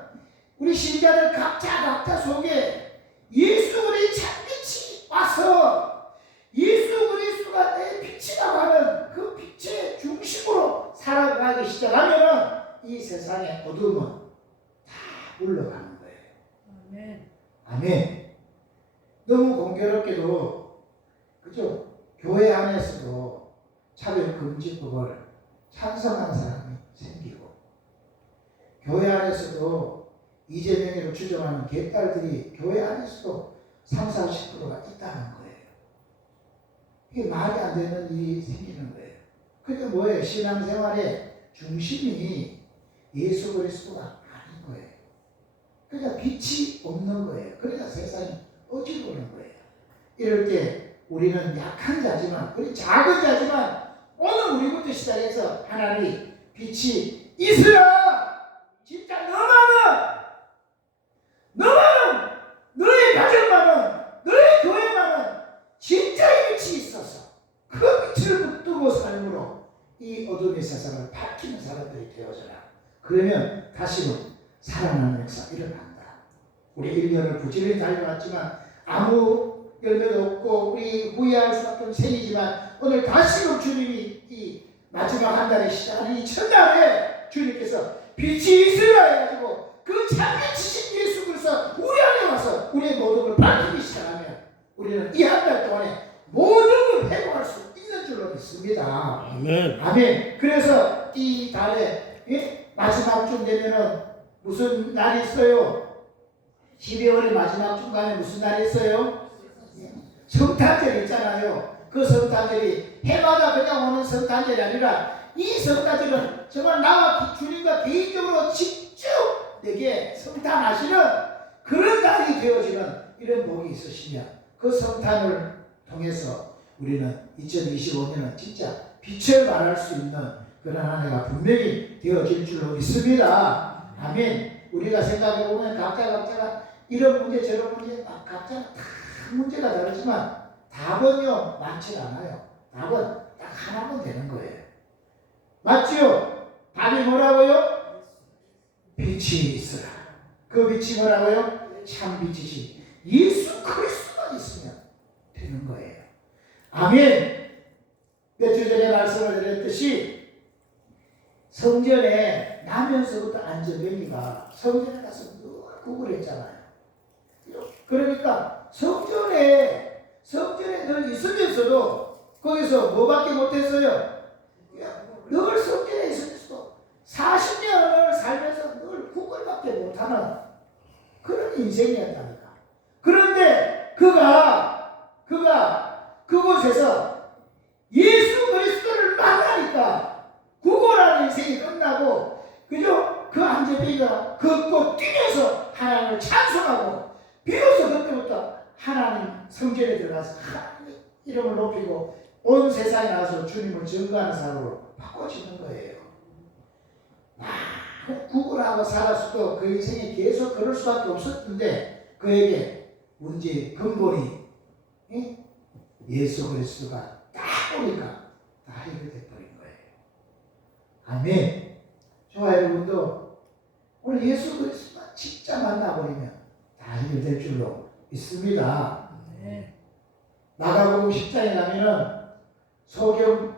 우리 신자들 각자 속에 예수 그리스도의 참빛이 와서 예수 그리스도가 내 빛이라고 하는 그 빛의 중심으로 살아가기 시작하면은 이 세상의 어둠은 다 물러가는 거예요. 아멘. 아멘. 너무 공교롭게도 그죠? 교회 안에서도 차별금지법을 찬성하는 사람이 생기고 교회 안에서도 이재명이를 추종하는 개딸들이 교회 안에서도 30, 40%가 있다는 거예요. 이게 말이 안 되는 일이 생기는 거예요. 그게 뭐예요? 신앙생활의 중심이 예수 그리스도가 아닌 거예요. 그러니까 빛이 없는 거예요. 그러니까 세상이 어지러우는 거예요. 이럴 때 우리는 약한 자지만, 우리 작은 자지만 오늘 우리부터 시작해서 하나님 빛이 있으라. 진짜 너만은 너의 가정만은 너의 교회만은 진짜의 빛이 있어서 그 빛을 붙들고 삶으로 이 어둠의 세상을 밝히는 사람들이 되어져라. 그러면 다시금 살아나는 역사 일어난다. 우리 1년을 부지런히 달려왔지만 아무 열매도 없고 우리 후회할 수밖에 없는 생이지만 오늘 다시금 주님이 이 마지막 한 달의 시작하는 이 첫날에 주님께서 빛이 있으라 해가지고 그 참빛이신 예수 그리스도 우리 안에 와서 우리의 모든 걸 밝히기 시작하면 우리는 이 한 달 동안에 모든 걸 회복할 수 있는 줄로 믿습니다. 아멘. 아멘. 그래서 이 달에 마지막 쯤 되면은 무슨 날이 있어요? 12월의 마지막 중간에 무슨 날이 있어요? 성탄절 있잖아요. 그 성탄절이 해마다 그냥 오는 성탄절이 아니라 이 성탄절은 정말 나와 주님과 개인적으로 직접 내게 성탄하시는 그런 날이 되어지는 이런 복이 있으시면 그 성탄을 통해서 우리는 2025년은 진짜 빛을 발할 수 있는 그런 한 해가 분명히 되어질 줄로 믿습니다. 아멘. 우리가 생각해보면 각자가 이런 문제 저런 문제 각자 다 문제가 다르지만 답은요 많지 않아요. 답은 딱 하나면 되는 거예요. 맞지요? 답이 뭐라고요? 빛이 있으라. 그 빛이 뭐라고요? 참 빛이시 예수 그리스도만 있으면 되는 거예요. 아멘. 몇 주 전에 말씀을 드렸듯이 성전에 나면서부터 안전뱅이가 성전에 가서 늘 구걸했잖아요. 그러니까 성전에 늘 있으면서도 거기서 뭐밖에 못했어요? 늘 성전에 있으면서도 40년을 살면서 늘 구걸밖에 못하는 그런 인생이었다니까. 그런데 그가 그곳에서 예수 그리스도를 만나니까 구걸하는 인생이 끝나고 그죠? 그 안전뱅이가 걷고 뛰면서 하나님을 찬송하고 비로소 그때부터 하나님 성전에 들어가서 하나님 이름을 높이고 온 세상에 나와서 주님을 증거하는 사람으로 바꿔지는 거예요. 구걸하고 살았어도 그 인생에 계속 그럴 수밖에 없었는데 그에게 문제의 근본이 예수 그리스도가 딱 오니까 다 해결돼 버린 거예요. 아멘. 저와 여러분도 오늘 예수 그리스도가 진짜 만나버리면 다 해결될 줄로 믿습니다. 마가복음 10장에 가면은 소경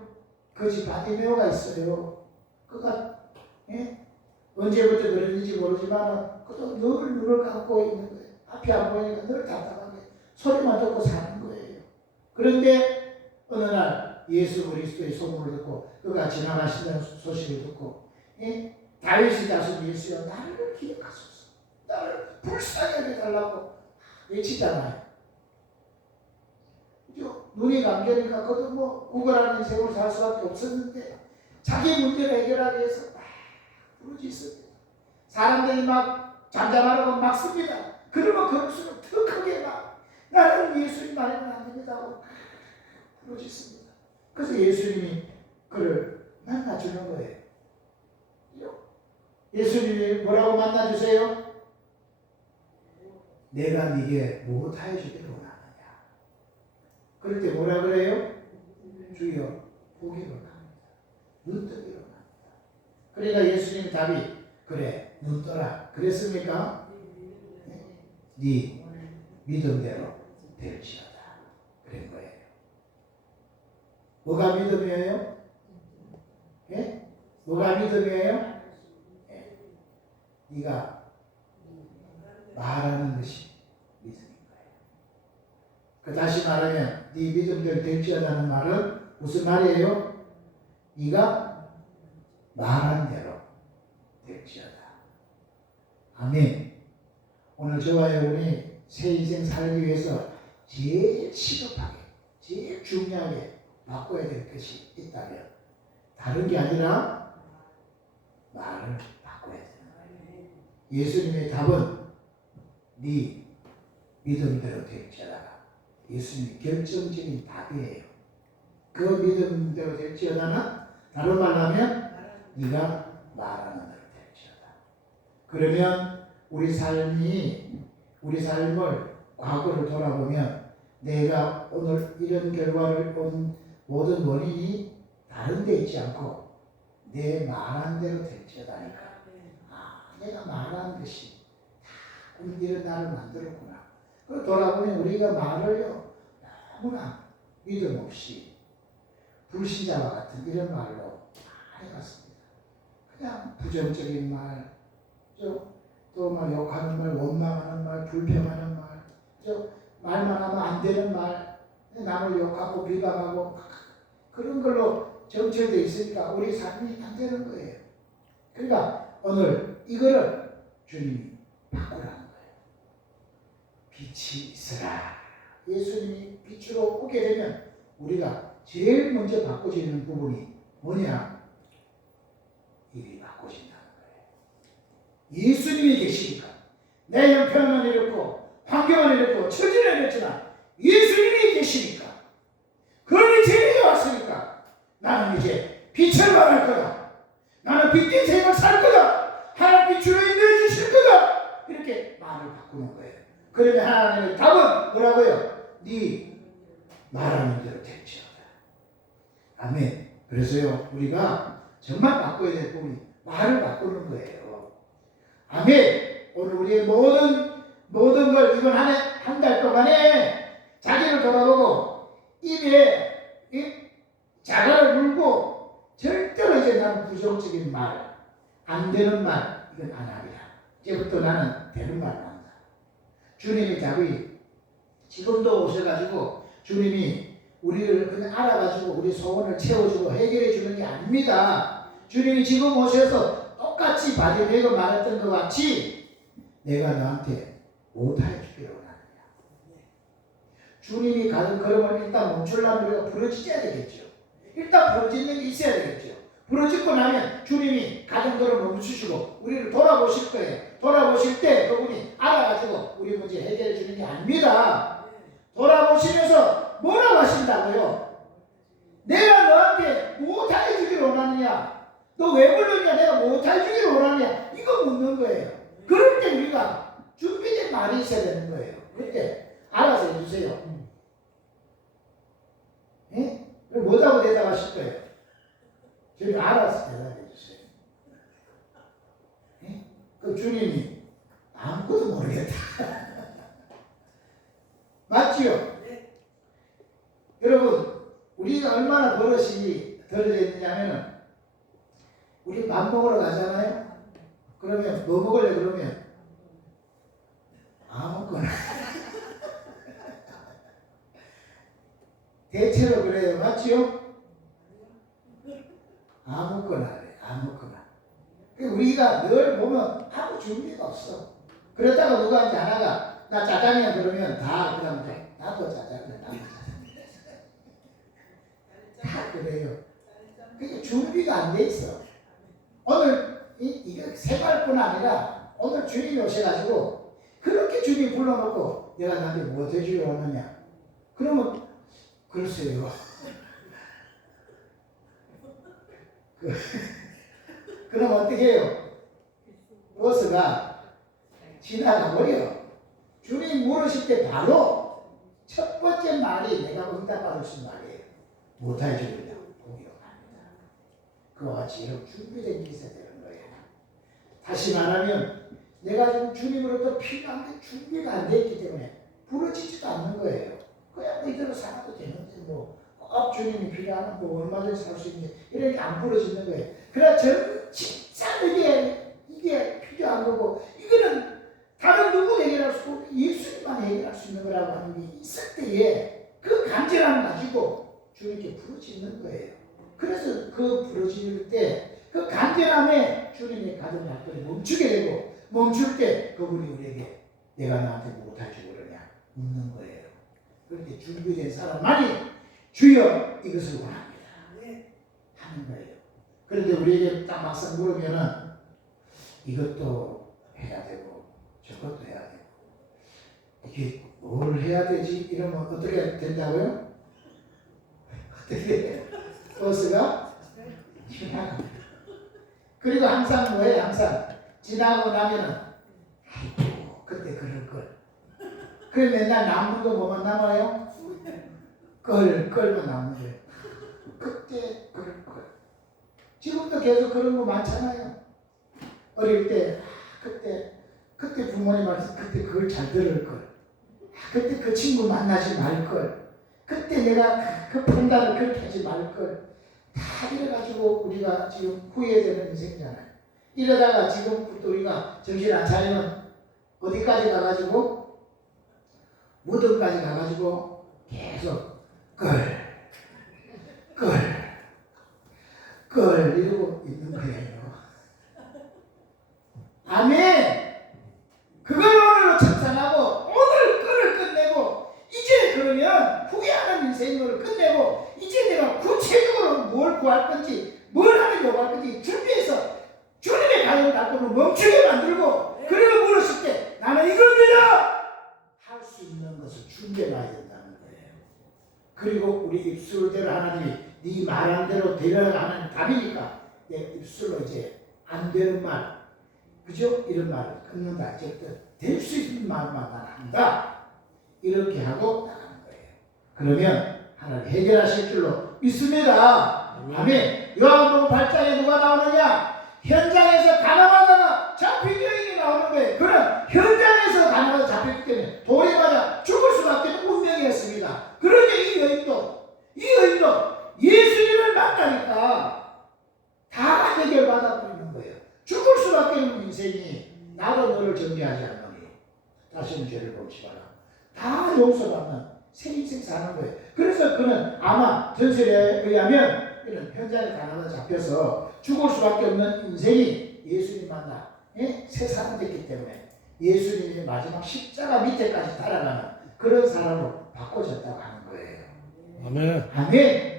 거지 바디메오가 있어요. 그가 언제부터 그랬는지 모르지만 그도 늘 눈을 감고 있는 거예요. 앞이 안 보이니까 늘 답답하게 소리만 듣고 사는 거예요. 그런데 어느 날 예수 그리스도의 소문을 듣고 그가 지나가신다는 소식을 듣고 다윗의 자손 예수여 나를 기억하소서. 나를 불쌍히 해달라고 외치잖아요. 그죠? 눈이 감기니까 그도 뭐 구걸하는 인생으로 살 수밖에 없었는데 자기 문제를 해결하기 위해서 막 부르짖습니다. 사람들이 막 잠잠하라고 막 씁니다. 그러면 그럴수록 더 크게 막 나는 예수님 말하면 안 됩니다 하고 부르짖습니다. 그래서 예수님이 그를 만나주는 거예요. 예수님이 뭐라고 만나주세요? 내가 네게 무엇하여 주기를 원하느냐. 그럴 때 뭐라 그래요? 주여 보기를 원합니다. 눈뜨기를 원합니다. 그러니까 예수님 답이 그래 눈 떠라 그랬습니까? 네 믿음대로 될지어다 그런 거예요. 뭐가 믿음이에요? 예? 뭐가 믿음이에요? 예. 네가 말하는 것이 믿음인 거예요. 그 다시 말하면 네 믿음대로 될지어다는 말은 무슨 말이에요? 네가 말한 대로 될지어다. 아멘. 오늘 저와 여러분이 새 인생 살기 위해서 제일 시급하게 제일 중요하게 바꿔야 될 것이 있다면 다른 게 아니라 말을 바꿔야 되는 거예요. 예수님의 답은 네 믿음대로 될지어다가 예수님의 결정적인 답이에요. 그 믿음대로 될지어다는 다른 말로 하면 네가 말하는 대로 될지어다. 그러면 우리 삶을 과거를 돌아보면 내가 오늘 이런 결과를 본 모든 원인이 다른 데 있지 않고 내 말한 대로 될지어다니까. 내가 말한 것이 다 이런 나를 만들었구나. 그걸 돌아보면 우리가 말을요 너무나 믿음 없이 불신자와 같은 이런 말로 많이 갔습니다. 그냥 부정적인 말, 또 막 욕하는 말, 원망하는 말, 불평하는 말, 말만 하면 안 되는 말, 남을 욕하고 비방하고 그런 걸로 정체되어 있으니까 우리 삶이 안 되는 거예요. 그러니까 오늘 이거를 주님이 바꾸라는 거예요. 빛이 있으라. 예수님이 빛으로 오게 되면 우리가 제일 먼저 바꿔지는 부분이 뭐냐? 일이 바꿔진다는 거예요. 예수님이 계시니까 내 형편은 이렇고 환경은 이렇고 처지는 이렇지만 예수님이 계시니까 그런 제일이 왔으니까 나는 이제 빛을 발할 거다. 나는 빛된 생을 살 거다. 하나님 빛으로 인도해 주실 거다. 이렇게 말을 바꾸는 거예요. 그러면 하나님의 답은 뭐라고요? 네 말하는 대로 될지어다. 아멘. 그래서요 우리가 정말 바꿔야 될 부분이 말을 바꾸는 거예요. 아멘. 오늘 우리의 모든 걸 이번 한 달 동안에 자기를 돌아보고 입에 자갈을 물고 절대로 이제 나는 부정적인 말, 안 되는 말 이건 안 하리라. 이제부터 나는 되는 말을 한다. 주님의 답이 지금도 오셔가지고 주님이 우리를 그냥 알아가지고 우리 소원을 채워주고 해결해 주는 게 아닙니다. 주님이 지금 오셔서 똑같이 바디메이커 말했던 것 같이 내가 너한테 못하게 주기를 원하느냐. 주님이 가는 걸음을 일단 멈추려면 우리가 부러지셔야 되겠죠. 일단 부러지는 게 있어야 되겠죠. 부러지고 나면 주님이 가는 걸음을 멈추시고 우리를 돌아보실 거예요. 돌아보실 때 그분이 알아가지고 우리 문제 해결해 주는 게 아닙니다. 돌아보시면서 뭐라고 하신다고요? 내가 너한테 못하게 주기를 원하느냐? 너 왜 불렀냐? 내가 못하게 주기를 원하느냐? 이거 묻는 거예요. 그럴 때 우리가 준비된 말이 있어야 되는 거예요. 그때 알아서 해주세요. 예? 뭐라고 대답하실 거예요? 주님 알아서 대답해 주세요. 예? 그 주님이 아무것도 모르겠다. 맞지요? 네. 여러분 우리가 얼마나 버릇이 들어져 있느냐면 우리 밥 먹으러 가잖아요. 그러면 뭐 먹을래? 그러면 아무거나. 대체로 그래요. 맞지요? 아무거나 그래. 아무거나. 우리가 늘 보면 아무 준비가 없어. 그러다가 누가 이제 하나가 나 짜장이야 그러면 다 그다음 나도 짜장이야. 나도 짜장이야. 다 그래요. 그게 준비가 안 돼 있어. 오늘 이게 세발뿐 아니라 오늘 주님이 오셔가지고 그렇게 주님 불러놓고 내가 나한테 뭐 해주려고 하느냐. 그러면 글쎄요. 그럼 어떻게 해요? 버스가 지나가 버려. 주님 물으실 때 바로 첫 번째 말이 내가 응답받을 수 있는 말이에요. 못해 주느냐? 거기로 갑니다. 그와 같이 여러분 준비된 게 있어야 돼요. 다시 말하면 내가 지금 주님으로부터 필요한 게 준비가 안 돼 있기 때문에 부러지지도 않는 거예요. 그냥 뭐 이대로 살아도 되는데 꼭 주님이 필요하면 얼마든지 살 수 있는데 이렇게 안 부러지는 거예요. 그러나 저는 진짜 이게 필요한 거고 이거는 다른 누구 해결할 수 없고 예수님만 해결할 수 있는 거라고 하는 게 있을 때에 그 간절함 가지고 주님께 부르짖는 거예요. 그래서 그 부르짖을 때 그 간절함에 주님의 가던 약속을 멈추게 되고 멈출 때 그분이 우리에게 내가 너한테 못할 줄 모르냐 묻는 거예요. 그렇게 준비된 사람만이 주여 이것을 원합니다 하는 거예요. 그런데 우리에게 딱 막상 물으면은 이것도 해야 되고 저것도 해야 되고 이게 뭘 해야 되지? 이러면 어떻게 된다고요? 어떻게 버스가 지나갑니다. 그리고 항상 뭐예요? 항상 지나고 나면은 아이고 그때 그럴 걸. 그래 맨날 남는 거 뭐만 남아요? 끌만 남는 거예요. 그때 그럴 걸. 지금도 계속 그런 거 많잖아요. 어릴 때 그때 부모님한테 그때 그걸 잘 들을 걸. 그때 그 친구 만나지 말 걸. 그때 내가 그 판단을 그렇게 하지 말 걸. 다 이래가지고 우리가 지금 후회되는 인생이잖아요. 이러다가 지금부터 우리가 정신 안 차리면 어디까지 가가지고 무덤까지 가가지고 계속 끌 이러고 있는 거예요. 아멘. 그걸 오늘로 청산하고 오늘 끌을 끝내고 이제 그러면 후회하는 인생을 끝내고 이제 내가 구체적으로 뭘 구할 건지 뭘 하면 요구할 건지 준비해서 주님의 가는 낙도를 멈추게 만들고 그리고 물었을 때 나는 이겁니다 할 수 있는 것을 준비해놔야 된다는 거예요. 그리고 우리 입술대로 하나님이 네 말한 대로 되려고 하는 답이니까 내 입술로 이제 안 되는 말 그죠? 이런 말을 끊는다. 어쨌든 될 수 있는 말만 한다. 이렇게 하고 나가는 거예요. 그러면 하나님 해결하실 줄로 믿습니다. 아멘. 요한복음 8장에 누가 나오느냐? 현장에서 가나마다가 잡힌 여인이 나오는 거예요. 그럼 현장에서 가나마다 잡혔기 때문에 돌에 맞아 죽을 수밖에 없는 운명이었습니다. 그런데 이 여인도 예수님을 만나니까 다 해결받아버리는 거예요. 죽을 수밖에 없는 인생이 나도 너를 정죄하지 않노니 다시는 죄를 범치 마라. 다 용서받는 새 인생 사는 거예요. 그래서 그는 아마 전설에 의하면 그는 현장에 가나다 잡혀서 죽을 수밖에 없는 인생이 예수님 만나 새 사람 됐기 때문에 예수님의 마지막 십자가 밑에까지 따라가는 그런 사람으로 바꿔졌다고 하는 거예요. 아멘. 아멘.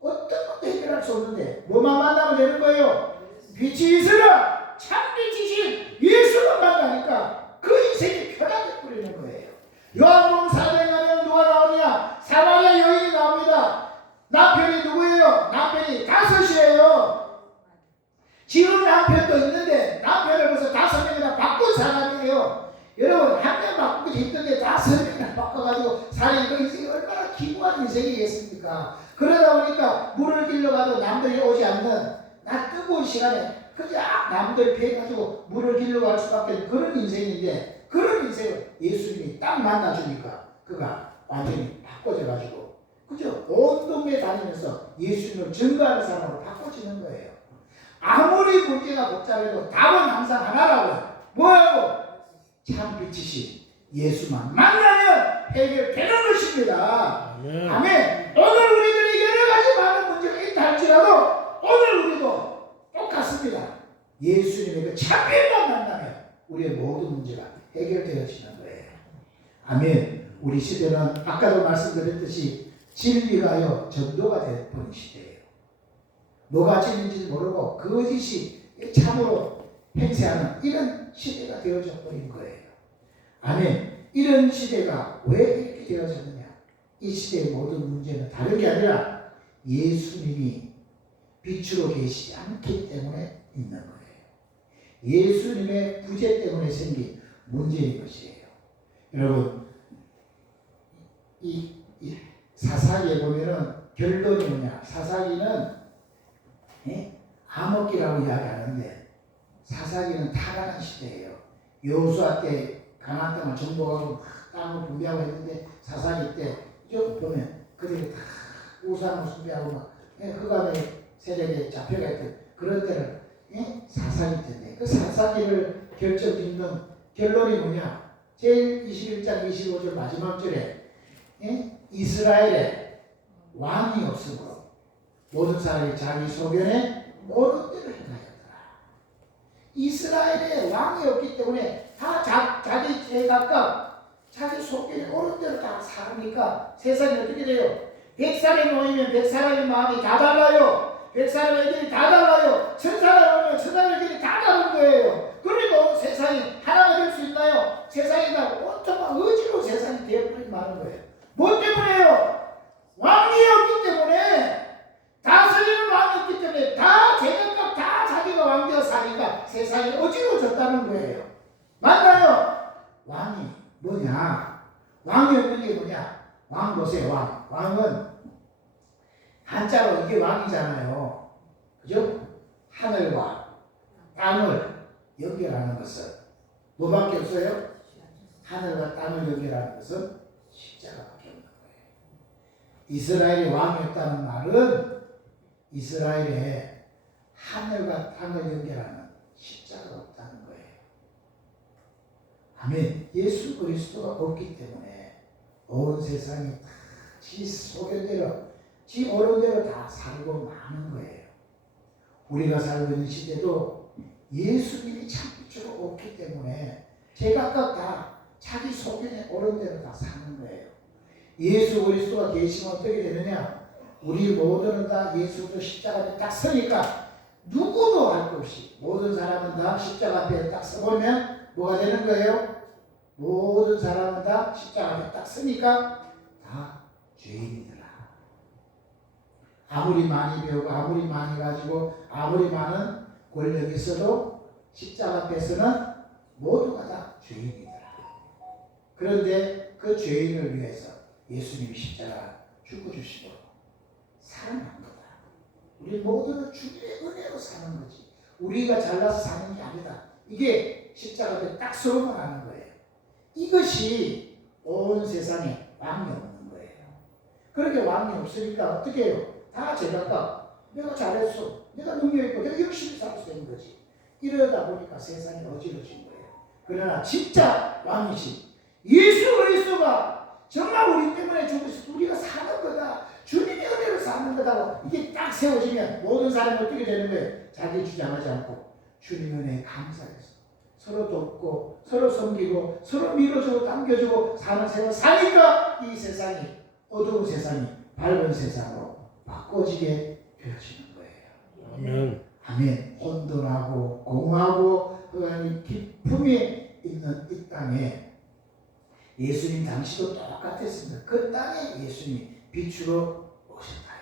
어떤 것도 해결할 수 없는데 뭐만 만나면 되는 거예요? 빛이 있으라 참빛이신 예수만 만나니까 그 인생이 편하게 뿌리는 거예요. 요한복음 4장에 가면 누가 나오냐? 사마리아 여인이 나옵니다. 남편이 누구예요? 남편이 5이에요. 지금 남편도 있는데 남편을 벌써 5명이나 바꾼 사람이에요. 여러분 한 명 바꾸기 힘든데 5명이나 바꿔가지고 사는 그 인생이 얼마나 기구한 인생이겠습니까? 그러다 보니까 물을 길러가지고 남들이 오지 않는 나 뜨거운 시간에 그냥 남들 피해가지고 물을 길러갈 수밖에 없는 그런 인생인데 그런 인생을 예수님이 딱 만나주니까 그가 완전히 바꿔져가지고 그죠? 온 동네 다니면서 예수님을 증거하는 사람으로 바꿔지는 거예요. 아무리 문제가 복잡해도 답은 항상 하나라고요. 뭐예요? 참 빛이신 예수만 만나면 해결되는 것입니다. 아멘. 오늘 우리들이 여러 가지 많은 문제가 있다 할지라도 오늘 우리도 똑같습니다. 예수님의 그 참빛만 만나면 우리의 모든 문제가 해결되어지는 거예요. 아멘. 우리 시대는 아까도 말씀드렸듯이 진리가요 전도가 되어버린 시대예요. 뭐가 진리인지 모르고 거짓이 참으로 행세하는 이런 시대가 되어져 버린 거예요. 아멘. 이런 시대가 왜 이렇게 되어졌느냐? 이 시대의 모든 문제는 다른 게 아니라 예수님이 빛으로 계시지 않기 때문에 있는 거예요. 예수님의 부재 때문에 생긴 문제인 것이에요. 여러분 이 사사기에 보면은 결론이 뭐냐? 사사기는 암흑기라고 이야기하는데 사사기는 타락한 시대예요. 여호수아 때 가나안 땅을 정복하고 막 땅을 분배하고 했는데 사사기 때 쭉 보면 그들이 다 우상을 숭배하고 막 흑암의 세력에 잡혀가 있던 그런 때를 사사기 때인데 그 사사기를 결정짓는 결론이 뭐냐? 제일 21장 25절 마지막 절에 이스라엘에 왕이 없으므로 모든 사람이 자기 소견에 옳은 대로 행하였더라. 이스라엘에 왕이 없기 때문에 다 자기 제각각 자기 소견에 옳은 대로 다 살으니까 세상이 어떻게 돼요? 100사람이 모이면 100사람의 마음이 다 달라요. 100사람의 의견이 다 달라요. 1000사람이 모이면 1000사람의 의견이 다 다른 거예요. 그리고 세상이 하나가 될 수 있나요? 세상이 다 온통만 의지로 세상이 되어버리고 마는 거예요. 뭐 때문에요? 왕이 없기 때문에, 다스리는 왕이 없기 때문에 다 제각각 다 자기가 왕되어 사니까 세상이 어지러워졌다는 거예요. 맞나요? 왕이 뭐냐? 왕이 없는 게 뭐냐? 왕 보세요. 왕은 한자로 이게 왕이잖아요. 그죠? 하늘과 땅을 연결하는 것은 뭐밖에 없어요? 하늘과 땅을 연결하는 것은 십자가밖에 없는 거예요. 이스라엘이 왕이 없다는 말은 이스라엘에 하늘과 땅을 연결하는 십자가가 없다는 거예요. 아멘. 예수 그리스도가 없기 때문에 온 세상이 다 지 소견대로 지 옳은 대로 다 살고 마는 거예요. 우리가 살고 있는 시대도 예수님이 참빛으로 없기 때문에 제각각 다 자기 소견에 옳은 대로 다 사는 거예요. 예수 그리스도가 계시면 어떻게 되느냐? 우리 모두는 다 예수 그리스도 십자가 앞에 딱 서니까 누구도 할 것 없이 모든 사람은 다 십자가 앞에 딱 서보면 뭐가 되는 거예요? 모든 사람은 다 십자가 앞에 딱 서니까 다 죄인이더라. 아무리 많이 배우고 아무리 많이 가지고 아무리 많은 권력이 있어도 십자가 앞에서는 모두가 다 죄인이더라. 그런데 그 죄인을 위해서 예수님이 십자가 죽어주시고 살아난 거다. 우리 모두는 주님의 은혜로 사는 거지. 우리가 잘나서 사는 게 아니다. 이게 십자가 앞에 딱 서로만 하는 거예요. 이것이 온 세상에 왕이 없는 거예요. 그렇게 왕이 없으니까 어떻게 해요? 다 제각각 내가 잘했어, 내가 능력 있고 내가 열심히 살아서 된 거지. 이러다 보니까 세상이 어지러진 거예요. 그러나 진짜 왕이신 예수 그리스도가 정말 우리 때문에 죽으셔서 우리가 사는 거다, 주님의 은혜로 사는 거다, 이게 딱 세워지면 모든 사람이 어떻게 되는 거예요? 자기 주장하지 않고 주님의 은혜에 감사해서 서로 돕고 서로 섬기고 서로 밀어주고 당겨주고 사는 세상 사니까 이 세상이 어두운 세상이 밝은 세상으로 바꿔지게 되어지는 거예요. 아멘. 아멘. 혼돈하고 공허하고 흑암이 깊음이 있는 이 땅에 예수님 당시도 똑같았습니다. 그 땅에 예수님이 빛으로 오셨다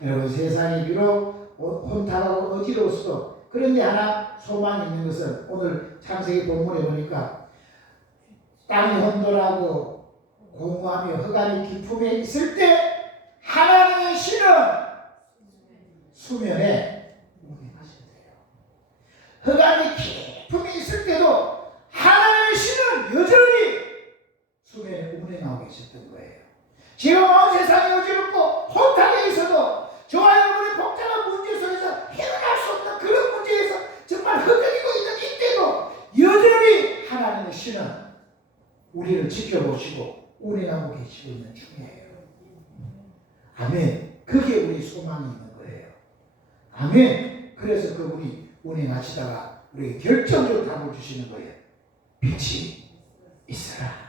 이거예요. 여러분, 세상이 비록 혼탁하고 어지러웠어도 그런데 하나 소망이 있는 것은 오늘 창세기 본문에 보니까 땅이 혼돈하고 공허하며 흑암이 깊음에 있을 때 하나님의 신은 수면에 운행하신대요. 흑암이 깊음이 있을 때도 하나님의 신은 여전히 수면에 운행하고 계셨던 거예요. 지금 온 세상이 어지럽고 혼탁해 있어도 저와 여러분의 복잡한 문제 속에서 해결할 수 없는 그런 문제에서 정말 흩어지고 있는 이때도 여전히 하나님의 신은 우리를 지켜보시고 운행하고 계시고 있는 중이에요. 아멘. 그게 우리 소망이 있는 거예요. 아멘. 그래서 그분이 운행하시다가 우리에게 결정적으로 답을 주시는 거예요. 빛이 있어라.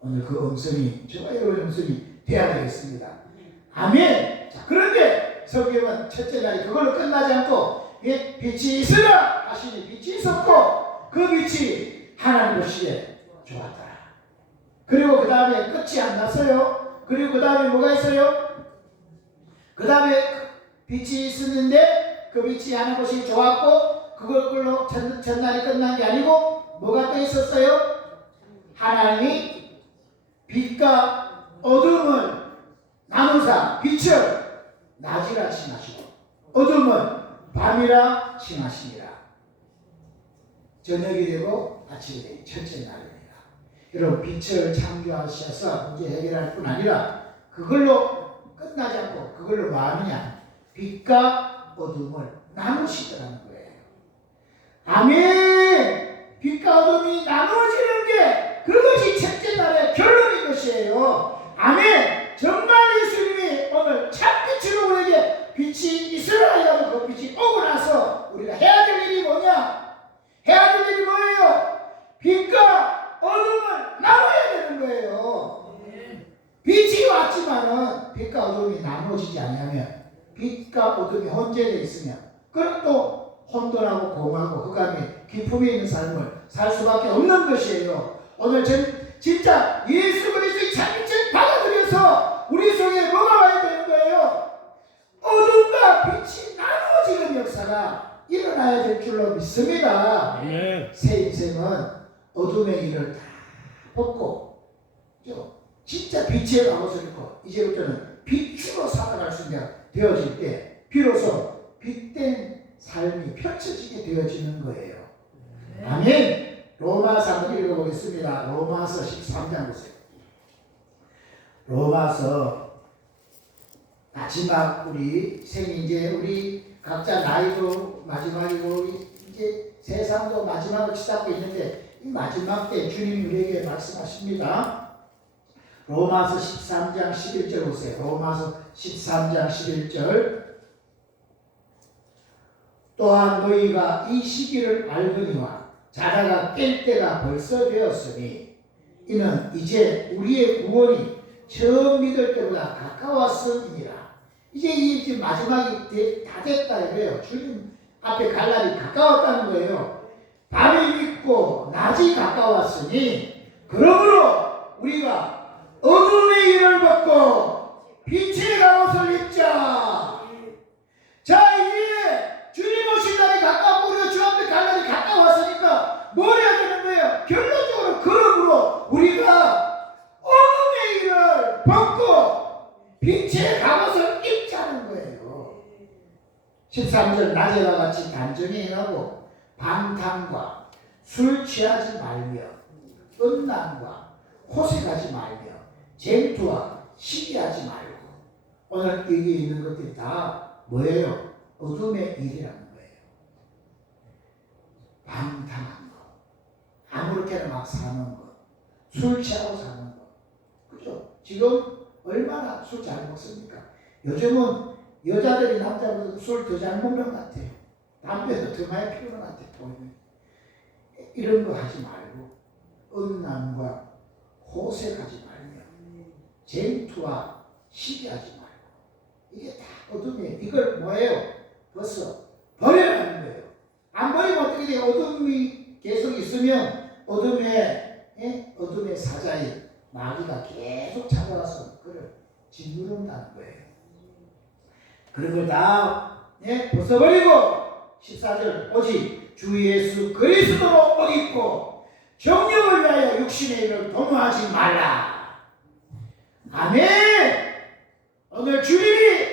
오늘 그 음성이 저와 여러분의 음성이 되어야 되겠습니다. 아멘. 자, 그런데 성경은 첫째 날이 그걸로 끝나지 않고 빛이 있으라 하시니 빛이 있었고 그 빛이 하나님 보시기에 좋았더라. 그리고 그 다음에 끝이 안 났어요. 그리고 그 다음에 뭐가 있어요? 그 다음에 빛이 있었는데 그 빛이 하나님 보시기 좋았고 그걸로 첫날이 끝난 게 아니고 뭐가 또 있었어요? 하나님이 빛과 어둠을 나누사 빛을 낮이라 칭하시고 어둠은 밤이라 칭하시니라. 저녁이 되고 아침이 되니 첫째 날이니라. 여러분, 빛을 창조하셔서 문제 해결할 뿐 아니라 그걸로 끝나지 않고 그걸로 뭐 하느냐? 빛과 어둠을 나누시더라는 거예요. 아멘! 빛과 어둠이 나누어지는 게 그것이 첫째 날의 결론인 것이에요. 아멘! 정말 예수님이 오늘 참빛으로 우리에게 빛이 있으라 하고 그 빛이 오고 나서 우리가 해야 될 일이 뭐냐? 해야 될 일이 뭐예요? 빛과 어둠을 나눠야 되는 거예요. 빛이 왔지만은 빛과 어둠이 나누어지지 않으면, 빛과 어둠이 혼재되어 있으면 그럼 또 혼돈하고 공하고 흑암이 기품이 있는 삶을 살 수밖에 없는 것이에요. 오늘 진짜 예수 그리스도의 참빛을 받아들여서 우리 속에 뭐가 와야 되는 거예요? 어둠과 빛이 나누어지는 역사가 일어나야 될 줄로 믿습니다. 새 인생은 어둠의 일을 다 벗고 진짜 빛의 옷을 입고 이제부터는 빛으로 살아갈 수 있게 되어질 때 비로소 빛된 삶이 펼쳐지게 되어지는 거예요. 아멘. 로마서 한번 읽어보겠습니다. 로마서 13장 보세요. 로마서 마지막 우리 생이제 우리 각자 나이도 마지막이고 이제 세상도 마지막을 치닫고 있는데 이 마지막 때 주님이 우리에게 말씀하십니다. 로마서 13장 11절 보세요. 로마서 13장 11절. 또한 너희가 이 시기를 알거니와 자다가 깰 때가 벌써 되었으니 이는 이제 우리의 구원이 처음 믿을 때보다 가까웠음이니라. 이제 이 마지막이 다 됐다 이거예요. 주님 앞에 갈 날이 가까웠다는 거예요. 밤이 깊고 낮이 가까웠으니 그러므로 우리가 어둠의 일을 벗고 빛의 갑옷을 입자. 자, 이제 주님 오실 날이 가까웠고 우리가 주 앞에 갈 날이 가까웠으니까 뭘 해야 되는 거예요? 결론적으로 그러므로 우리가 어둠의 일을 벗고 빛의 갑옷을 입자는 거예요. 13절 낮에와 같이 단정히 행하고 방탕과 술 취하지 말며 음란과 호색하지 말며 쟁투와 시기하지 말고. 오늘 여기 있는 것들이 다 뭐예요? 어둠의 일이라는 거예요. 방탕한 거, 아무렇게나 막 사는 거, 술 취하고 사는 거, 그죠? 지금 얼마나 술 잘 먹습니까? 요즘은 여자들이 남자보다 술 더 잘 먹는 것 같아요. 담배도 더 많이 피우는 것 같아요. 보이면. 이런 거 하지 말고 음란과 호색하지 말며 쟁투와 시기하지 말고. 이게 다 어둠이에요. 이걸 뭐예요? 벌써 버려라는 거예요. 안 버리면 어떻게 돼요? 어둠이 계속 있으면 어둠의 사자인 마귀가 계속 찾아와서 그를 짓누른다는 거예요. 그런 걸 다 벗어버리고 14절 오직 주 예수 그리스도로 옷 입고 정욕을 위하여 육신의 일을 도모하지 말라. 아멘. 오늘 주님이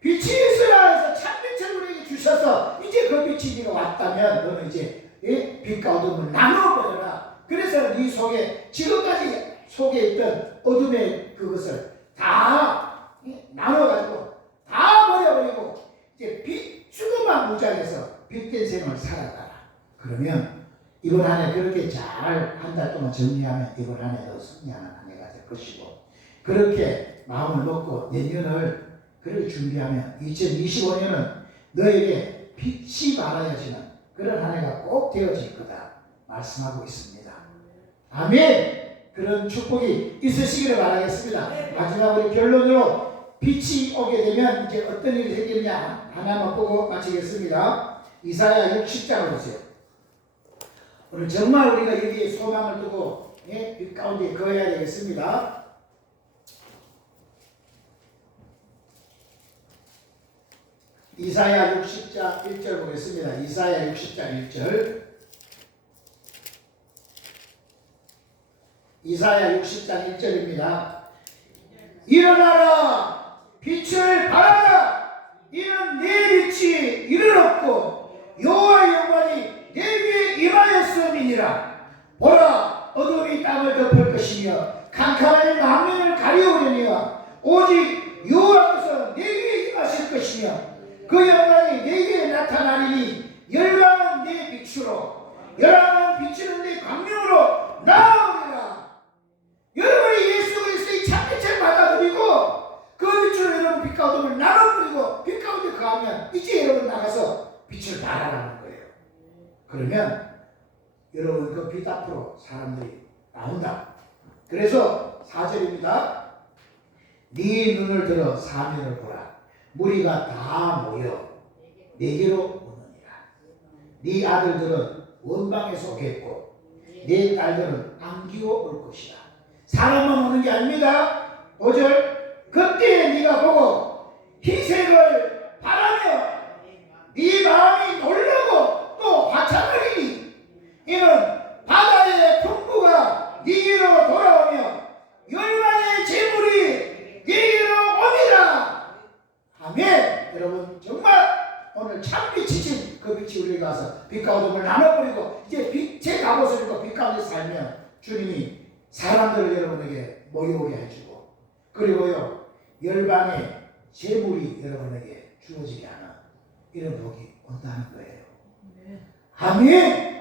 빛이 있으라 해서 참빛을 우리에게 주셔서 이제 그 빛이 네가 왔다면 너는 이제 빛과 어둠을 나눠버려라. 그래서 네 속에 지금까지 속에 있던 어둠의 그것을 다 나눠가지고 다 버려버리고 이제 빛 죽음만 무장해서 빛된 생을 살아가라. 그러면 이번 한 해 그렇게 잘 한 달 동안 정리하면 이번 한 해도 승리하는 한 해가 될 것이고, 그렇게 마음을 먹고 내년을 그렇게 준비하면 2025년은 너에게 빛이 발하여지는 그런 한 해가 꼭 되어질 거다 말씀하고 있습니다. 아멘. 그런 축복이 있으시기를 바라겠습니다. 마지막 우리 결론으로 빛이 오게 되면 이제 어떤 일이 생기느냐 하나만 보고 마치겠습니다. 이사야 60장을 보세요. 오늘 정말 우리가 여기에 소망을 두고 빛 가운데 거해야 되겠습니다. 이사야 60장 1절 보겠습니다. 이사야 60장 1절. 이사야 60장 1절입니다. 일어나라 빛을 발하라 이는 내 빛이 이르렀고 여호와의 영광이 내 위에 임하였음이니라. 보라, 어둠이 땅을 덮을 것이며 캄캄한 망면을 가려우려니와 오직 여호와께서 내 위에 임하실 것이며 그 영광이 내 위에 나타나리니 열방은 내 빛으로 열방은 비치는 내 광명으로 나오리라. 여러분이 예수 그리스도의 참빛을 받아들이고 그 빛으로 여러분 빛과 어둠을 나눠버리고 빛 가운데 거하면 이제 여러분 나가서 빛을 발하라는 거예요. 그러면 여러분 그 빛 앞으로 사람들이 나온다. 그래서 4절입니다. 네 눈을 들어 사면을 보라. 무리가 다 모여 내게로 오느니라. 네 아들들은 원방에서 오겠고 네 딸들은 안기어 올 것이다. 사람만 오는 게 아닙니다. 5절 그때 네가 보고 희색을 바라며 네 마음이 놀라고 또 화창하리니 이는 바다의 풍부가 네게로 돌아오며 열방의 재물이 네게로 오니라. 아멘. 여러분 정말 오늘 참빛이신 그 빛이 우리에게 와서 빛과 어둠을 나눠버리고 이제 빛의 갑옷을 입고 빛 가운데 살면 주님이 사람들을 여러분에게 모여오게 해주고 그리고요 열방의 재물이 여러분에게 주어지게 하는 이런 복이 온다는 거예요. 아멘.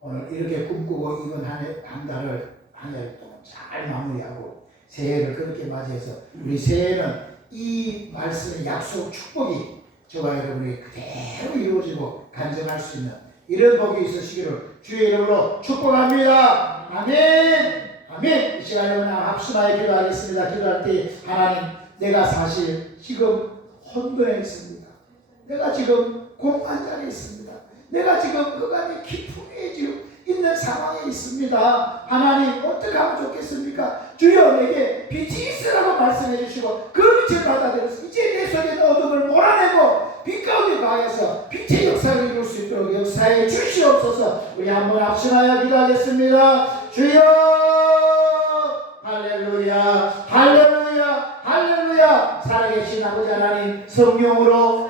오늘 이렇게 꿈꾸고 이번 한 달을 한 달 동안 잘 마무리하고 새해를 그렇게 맞이해서 우리 새해는 이 말씀의 약속 축복이 저와 여러분이 그대로 이루어지고 간증할 수 있는 이런 복이 있으시기를 주의 이름으로 축복합니다. 아멘. 아멘. 이 시간에 우리 합심하여 기도하겠습니다. 기도할 때 하나님 내가 사실 지금 혼돈에 있습니다. 내가 지금 공포한 자리에 있습니다. 내가 지금 그간의 기품에 지금 있는 상황에 있습니다. 하나님 어떻게 하면 좋겠습니까? 주여 내게 빛이 있으라고 말씀해 주시고 그 빛을 받아들여서 이제 내 속에 있는 어둠을 몰아내고 빛 가운데 가해서 빛의 역사를 이룰 수 있도록 역사에 주시옵소서. 우리 한번 합심하여 기도하겠습니다. 주여 할렐루야 할렐루야 할렐루야. 살아계신 아버지 하나님 성령으로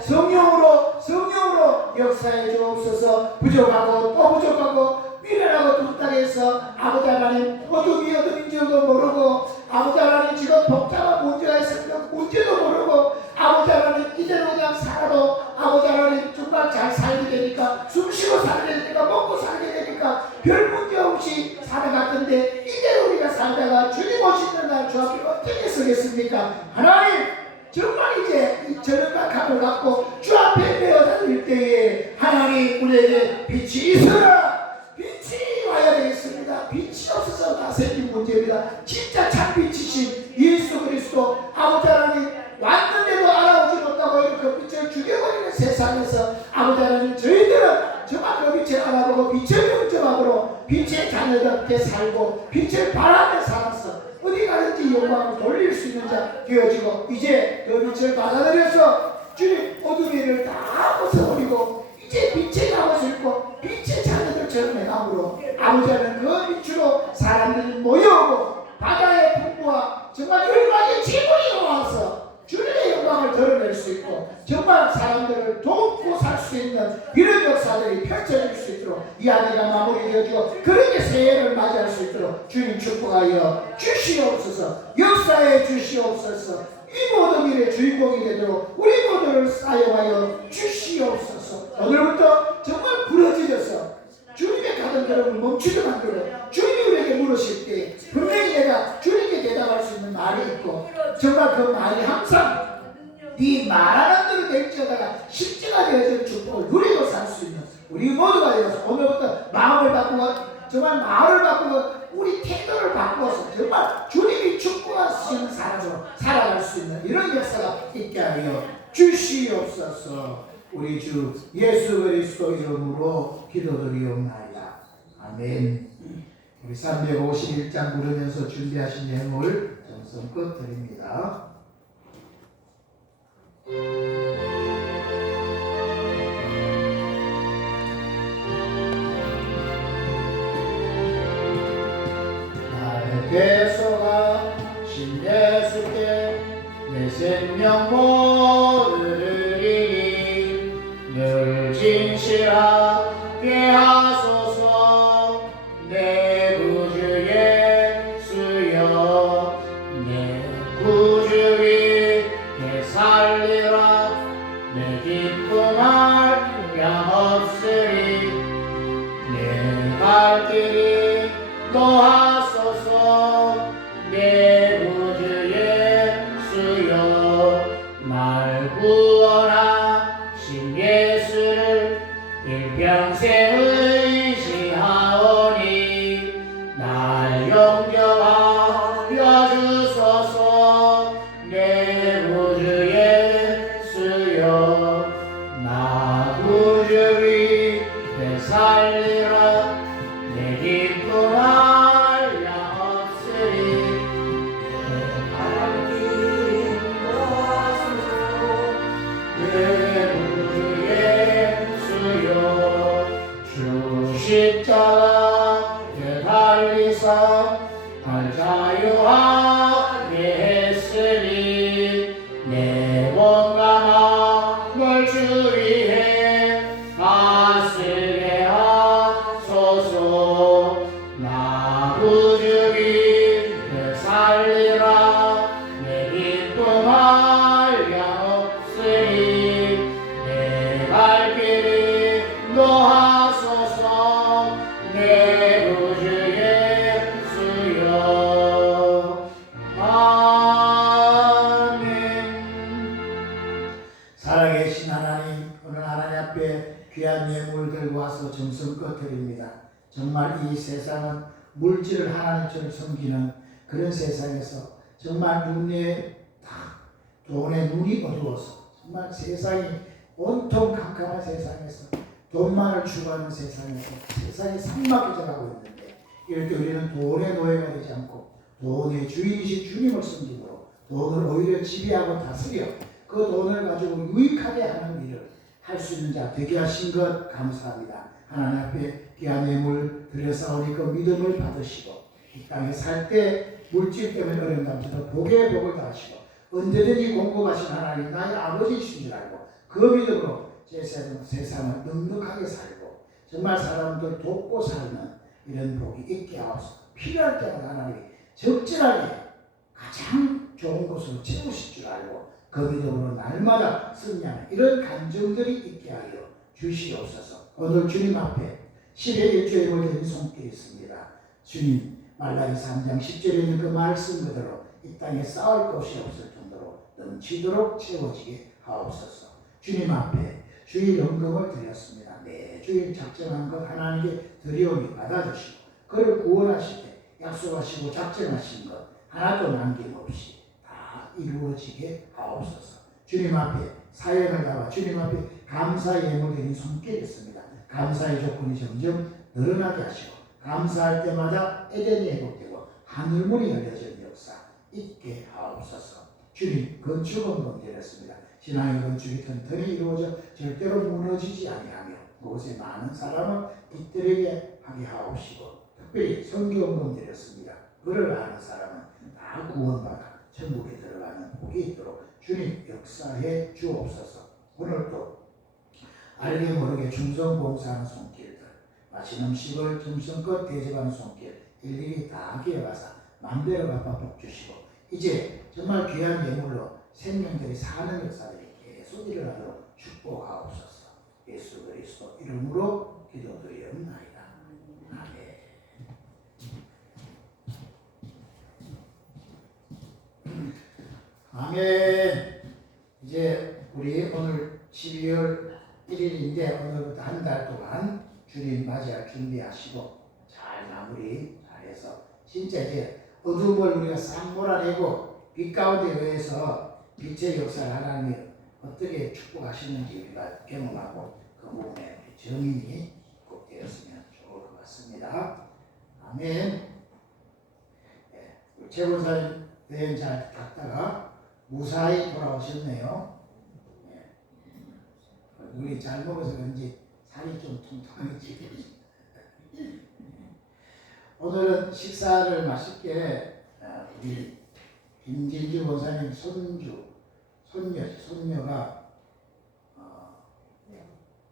역사해 주옵소서. 부족하고 또 부족하고 미련하고 뚝딱해서 아버지 하나님 어둠이 어둠인 줄도 모르고 아버지 하나님 지금 복잡한 문제가 있습니다. 문제도 모르고 아버지 하나님 이대로 그냥 살아도 아버지 하나님 정말 잘 살게 되니까 숨쉬고 살게 되니까 먹고 살게 되니까 별 문제 없이 살아갔던데 이대로 우리가 살다가 주님 오시는 날 주 앞에 어떻게 서겠습니까? 하나님 정말 이제 이 저녁과 감을 갖고 주 앞에 매어다닐 때에 하나님 우리에게 빛이 있어라. 빛이 와야 되겠습니다. 빛이 없어서 다 생긴 문제입니다. 진짜 참빛이신 예수 그리스도 아버지 하나님 왔는데도 알아오지 못하고 그 빛을 죽여버리는 세상에서 아버지 하나님 저희들은 정말 그 빛을 알아보고 빛을 영접하고 빛의 자녀답게 살고 빛을 바라며 살아서 어디 가든지 영광을 돌릴 수 있는 자 되어지고 이제 그 빛을 받아들여서 주님 어둠이를 다 벗어버리고 이제 빛의 갑옷을 입고 빛의 자녀들처럼 해감으로 아버지 하나님 그 빛으로 사람들이 모여오고 바다의 풍부와 정말 열방의 재물이 와서 주님의 영광을 드러낼 수 있고 정말 사람들을 돕고 살 수 있는 이런 역사들이 펼쳐질 수 있도록 이 안에가 마무리되어지고 그렇게 새해를 맞이할 수 있도록 주님 축복하여 주시옵소서. 역사에 주시옵소서. 이 모든 일의 주인공이 되도록 우리 모두를 사용하여 주시옵소서. 오늘부터 정말 부러지려서 주님의 가던 걸음을 멈추게 만들어 주님이 우리에게 물으실 때 분명히 내가 주님께 대답할 수 있는 말이 있고 정말 그 말이 항상 네 말하는 대로 될지어다가 실제가 되어지는 축복을 누리고 살 수 있는 우리 모두가 되어서 오늘부터 마음을 바꾸고 정말 마음을 바꾸고 우리 태도를 바꾸어서 정말 주님이 축복하시는 사람으로 살아갈 수 있는 이런 역사가 있게 하여 주시옵소서. 우리 주 예수 그리스도 이름으로 기도드리옵나이다. 아멘. 우리 351장 부르면서 준비하신 예물 정성껏 드립니다. 나의 개소가 신 예수께 내 생명 모두를 갈 길이 노하소서. 내 구주 예수여 날 구원하신 예수를 일평생 의지하오니 날 용접하여 주소서. 내 구주 예수여 나 구주 위에 살리라. 내 기쁨 한량 없으리. 내 길이 노하소서. 내 구주 예수여 주 십자가에 달리사 날 자유하게 했으니 내 몸과 마음을 주 위해 아쓰게 하소서. 나 구주 위에 살리라. 내 기쁨 한량 없으니 내 갈 길이 노하소서. 내 구주 예수여 아멘. 살아계신 하나님, 오늘 하나님 앞에 귀한 예물 들고 와서 정성껏 드립니다. 정말 이 세상은 물질을 하나님처럼 섬기는 그런 세상에서 정말 눈에 다 돈에 눈이 어두워서 정말 세상이 온통 캄캄한 세상에서 돈만을 추구하는 세상에서 세상이 삭막해져 가고 있는데, 이럴 때 우리는 돈의 노예가 되지 않고 돈의 주인이신 주님을 섬김으로 돈을 오히려 지배하고 다스려 그 돈을 가지고 유익하게 하는 일을 할 수 있는 자 되게 하신 것 감사합니다. 하나님 앞에 귀한 예물 드려사오니 그 믿음을 받으시고 이 땅에 살 때 물질 때문에 어려운다면서도 복의 복을 다하시고 언제든지 공급하신 하나님 나의 아버지이신 줄 알고 그 믿음으로 제 세상을 넉넉하게 살고 정말 사람들 돕고 사는 이런 복이 있게 하옵소서. 필요할 때마다 하나님이 적절하게 가장 좋은 곳으로 채우실 줄 알고 그 믿음으로 날마다 승리하는 이런 감정들이 있게 하여 주시옵소서. 오늘 주님 앞에 10의 1조에 올린 손길이 있습니다. 주님, 말라기 3장 10절에 있는 그 말씀 그대로 이 땅에 쌓을 것이 없을 정도로 넘치도록 채워지게 하옵소서. 주님 앞에 주일 연금을 드렸습니다. 매주일 작정한 것 하나님께 드리오니 받아주시고 그를 구원하실 때 약속하시고 작정하신 것 하나도 남김없이 다 이루어지게 하옵소서. 주님 앞에 사연을 담아 주님 앞에 감사 예물 드린 손길이 있습니다. 감사의 조건이 점점 늘어나게 하시고 감사할 때마다 에덴이 회복되고 하늘문이 열려진 역사 있게 하옵소서. 주님, 건축원금 드렸습니다. 신앙의 건축이 튼튼히 이루어져 절대로 무너지지 아니하며 그곳에 많은 사람을 깃들게 하게 하옵시고 특별히 선교원금 드렸습니다. 그를 아는 사람은 다 구원받아 천국에 들어가는 복이 있도록 주님 역사해 주옵소서. 오늘도 알게 모르게 충성봉사하는 손길들, 맛있는 음식을 정성껏 대접하는 손길 일일이 다 기억하사 맘대로 갚아 복 주시고 이제 정말 귀한 예물로 생명들이 사는 역사들이 계속 일어나도록 축복하옵소서. 예수 그리스도 이름으로 기도드리옵나이다. 아멘. 아멘. 이제 우리 오늘 12월 1일인데 오늘부터 한 달 동안 주님 맞이할 준비하시고 잘 마무리 잘해서 진짜 이제 어둠을 우리가 싹 몰아내고 빛 가운데 의해서 빛의 역사를 하나님이 어떻게 축복하시는지 우리가 경험하고 그 부분에 정인이 꼭 되었으면 좋을 것 같습니다. 아멘. 최 권사님 여행 잘 갔다가 무사히 돌아오셨네요. 우리 잘 먹어서 그런지 살이 좀 통통하게 찌고 오늘은 식사를 맛있게 우리 김진주 권사님 손녀가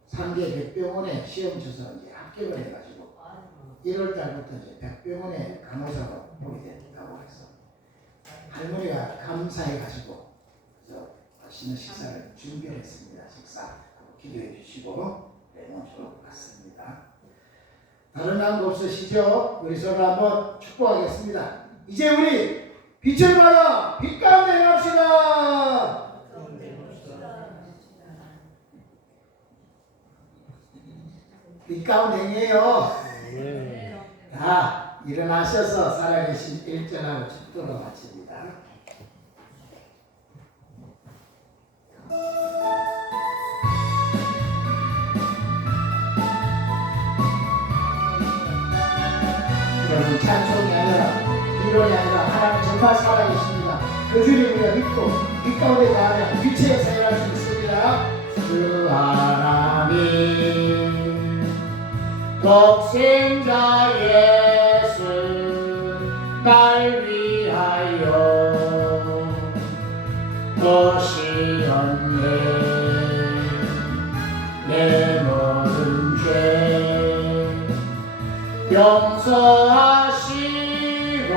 상계 백병원에 시험 쳐서 이제 합격을 해가지고 1월 달부터 이제 백병원에 간호사로 보게 됐다고 해서 할머니가 감사해가지고 그래서 맛있는 식사를 준비했습니다. 식사 기도해 주시고 되면 좋을 것 같습니다. 다른 거 없으시죠? 우리 서로 한번 축복하겠습니다. 이제 우리 빛을 받아 빛 가운데 행합시다. 빛 가운데 행해요. 자, 일어나셔서 살아계신 일전하고 축도로 마칩니다. 여러분, 찬송이 아니라 이론이 아니라 하나님 정말 살아계십니다. 그 주님 우리가 믿고 빛 가운데 가면 빛의 역사를 할 수 있습니다. 그 하나님 독생자 예수 날 위하여 오시었네. 내 모든 죄 용서하시고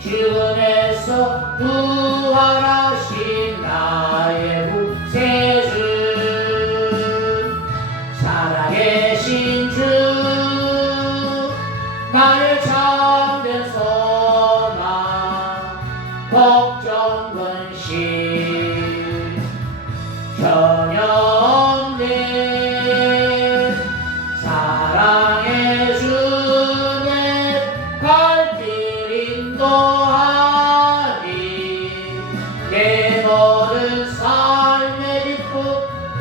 죽음에서 부활하신 나의 구세주 살아계신 주 나의 참된 소망 걱정 근심 전혀 없네. 사랑해 주네 발길 인도하니 내 모든 삶의 기쁨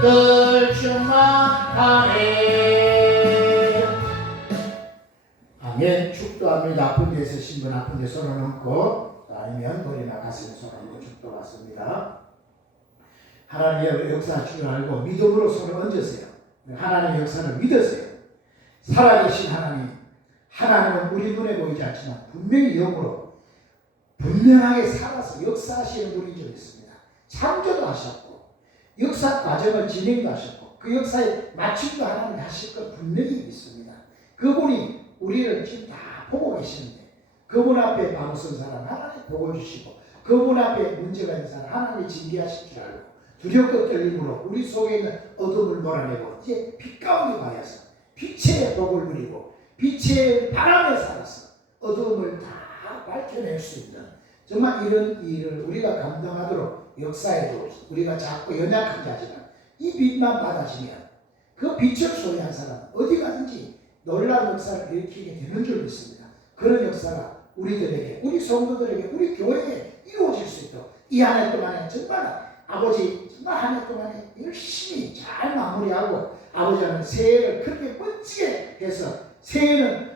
늘 충만하네. 아멘. 축도합니다. 아픈 데 있으신 분 아픈 데 손을 얹고 아니면 머리나 가슴에 손을 얹고 축도받습니다. 하나님의 역사 줄 알고 믿음으로 손을 얹으세요. 하나님의 역사를 믿으세요. 살아계신 하나님, 하나님은 우리 눈에 보이지 않지만 분명히 영으로 분명하게 살아서 역사하시는 분이 좀 있습니다. 창조도 하셨고 역사 과정을 진행도 하셨고 그 역사의 마침도 하나님 하실 것 분명히 믿습니다. 그분이 우리를 지금 다 보고 계시는데 그분 앞에 바로 선 사람 하나님 보고 주시고 그분 앞에 문제가 있는 사람 하나님이 징계하실 줄 알고 두렵고 떨림으로 우리 속에 있는 어둠을 몰아내고 이제 빛 가운데 가서 빛의 복을 누리고 빛의 바람에 살아서 어둠을 다 밝혀낼 수 있는 정말 이런 일을 우리가 감당하도록 역사에도 우리가 작고 연약한 자지만 이 빛만 받아지면 그 빛을 소유한 사람은 어디 가든지 놀라운 역사를 일으키게 되는 줄 믿습니다. 그런 역사가 우리들에게 우리 성도들에게 우리 교회에 이루어질 수 있도록 이 한 해 동안에 정말 아버지 정말 한 해 동안에 열심히 잘 마무리하고 아버지는 새해를 그렇게 멋지게 해서 새해는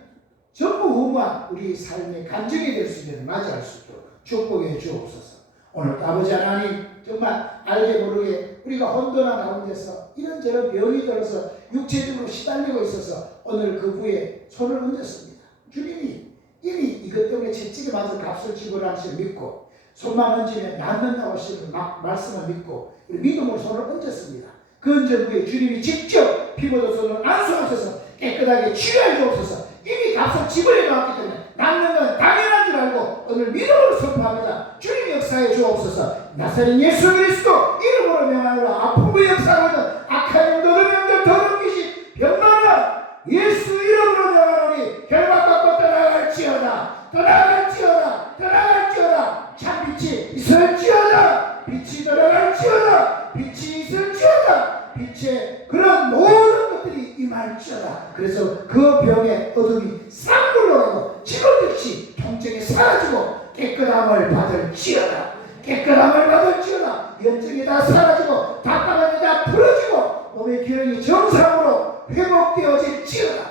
전무후무한 우리 삶의 간증이 될 수 있는 맞이할 수 있도록 축복해 주옵소서. 오늘 아버지 하나님 정말 알게 모르게 우리가 혼돈한 가운데서 이런저런 병이 들어서 육체적으로 시달리고 있어서 오늘 그 부에 손을 얹었습니다. 주님이 이미 이것 때문에 채찍에 맞아 값을 지불하실 믿고 손만 얹으면 낫는다고 하시는 말씀을 믿고 믿음으로 손을 얹었습니다. 그 얹은 후에 주님이 직접 피부도 손을 안수하셔서 깨끗하게 치유해 주옵소서. 이미 값을 지불해 놨기 때문에 낫는 건 당연한 줄 알고 오늘 믿음으로 선포합니다. 주님 역사해 주옵소서. 나사렛 예수 그리스도 이름으로 명하노라. 아픔의 역사하는 악한 영들 더러운 귀신 병만아 예수 이름으로 명하노니 결박받고 떠나갈지어다. 떠나갈지어다. 떠나갈지어다. 참 빛이 있을지어다. 빛이 들어갈지어다. 빛이 있을지어다. 빛의 그런 모든 것들이 임할지어다. 그래서 그 병의 어둠이 싹 물러가고 지금듯이 통증이 사라지고 깨끗함을 받을지어다. 깨끗함을 받을지어다. 염증이 다 사라지고 답답함이 다 풀어지고 몸의 기능이 정상으로 회복되어질지어다.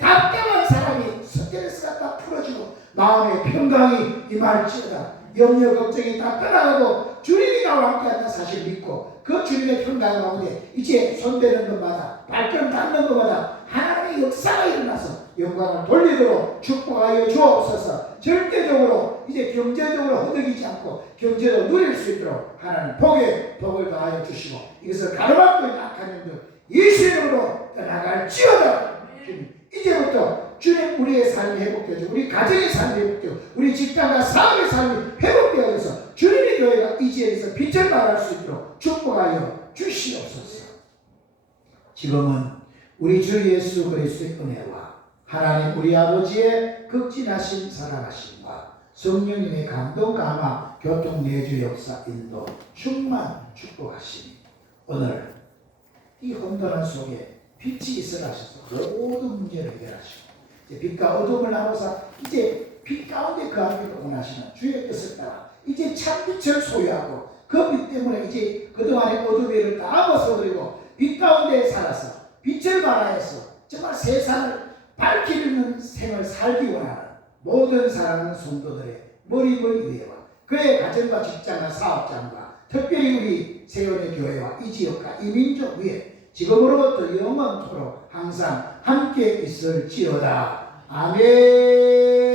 답답한 사람이 스트레스가 다 풀어지고 마음의 평강이 임할지어다. 염려 걱정이 다 떠나가고 주님이 나와 함께한다는 사실을 믿고 그 주님의 평강 가운데 이제 손대는 것마다 발걸음 닿는 것마다 하나님의 역사가 일어나서 영광을 돌리도록 축복하여 주옵소서. 절대적으로 이제 경제적으로 허덕이지 않고 경제도 누릴 수 있도록 하나님 복을 더하여 주시고 이것을 가로막고 있는 악한 영들 예수 이름으로 떠나갈지어다. 주님 이제부터 주님 우리의 삶이 회복되어지고 우리 가정의 삶이 회복되고 우리 직장과 사업의 삶이 회복되어져서 주님의 교회가 이 지역에서 빛을 발할 수 있도록 축복하여 주시옵소서. 지금은 우리 주 예수 그리스도의 은혜와 하나님 우리 아버지의 극진하신 사랑하심과 성령님의 감동 감화 교통 내주 역사 인도 충만 축복하시니 오늘 이 혼돈한 속에 빛이 있으라 하셔서 모든 문제를 해결하시고 이제 빛과 어둠을 나눠서 이제 빛 가운데 그 함께 원하시는 주의 뜻을 따라 이제 참빛을 소유하고 그 빛 때문에 이제 그동안의 어둠을 다 벗어버리고 빛 가운데 살아서 빛을 발하여서 정말 세상을 밝히는 생을 살기 원하는 모든 사랑하는 성도들의 머리를 위해와 그의 가정과 직장과 사업장과 특별히 우리 세원의 교회와 이 지역과 이 민족 위에 지금으로부터 영원토록 항상 함께 있을지어다. 아멘.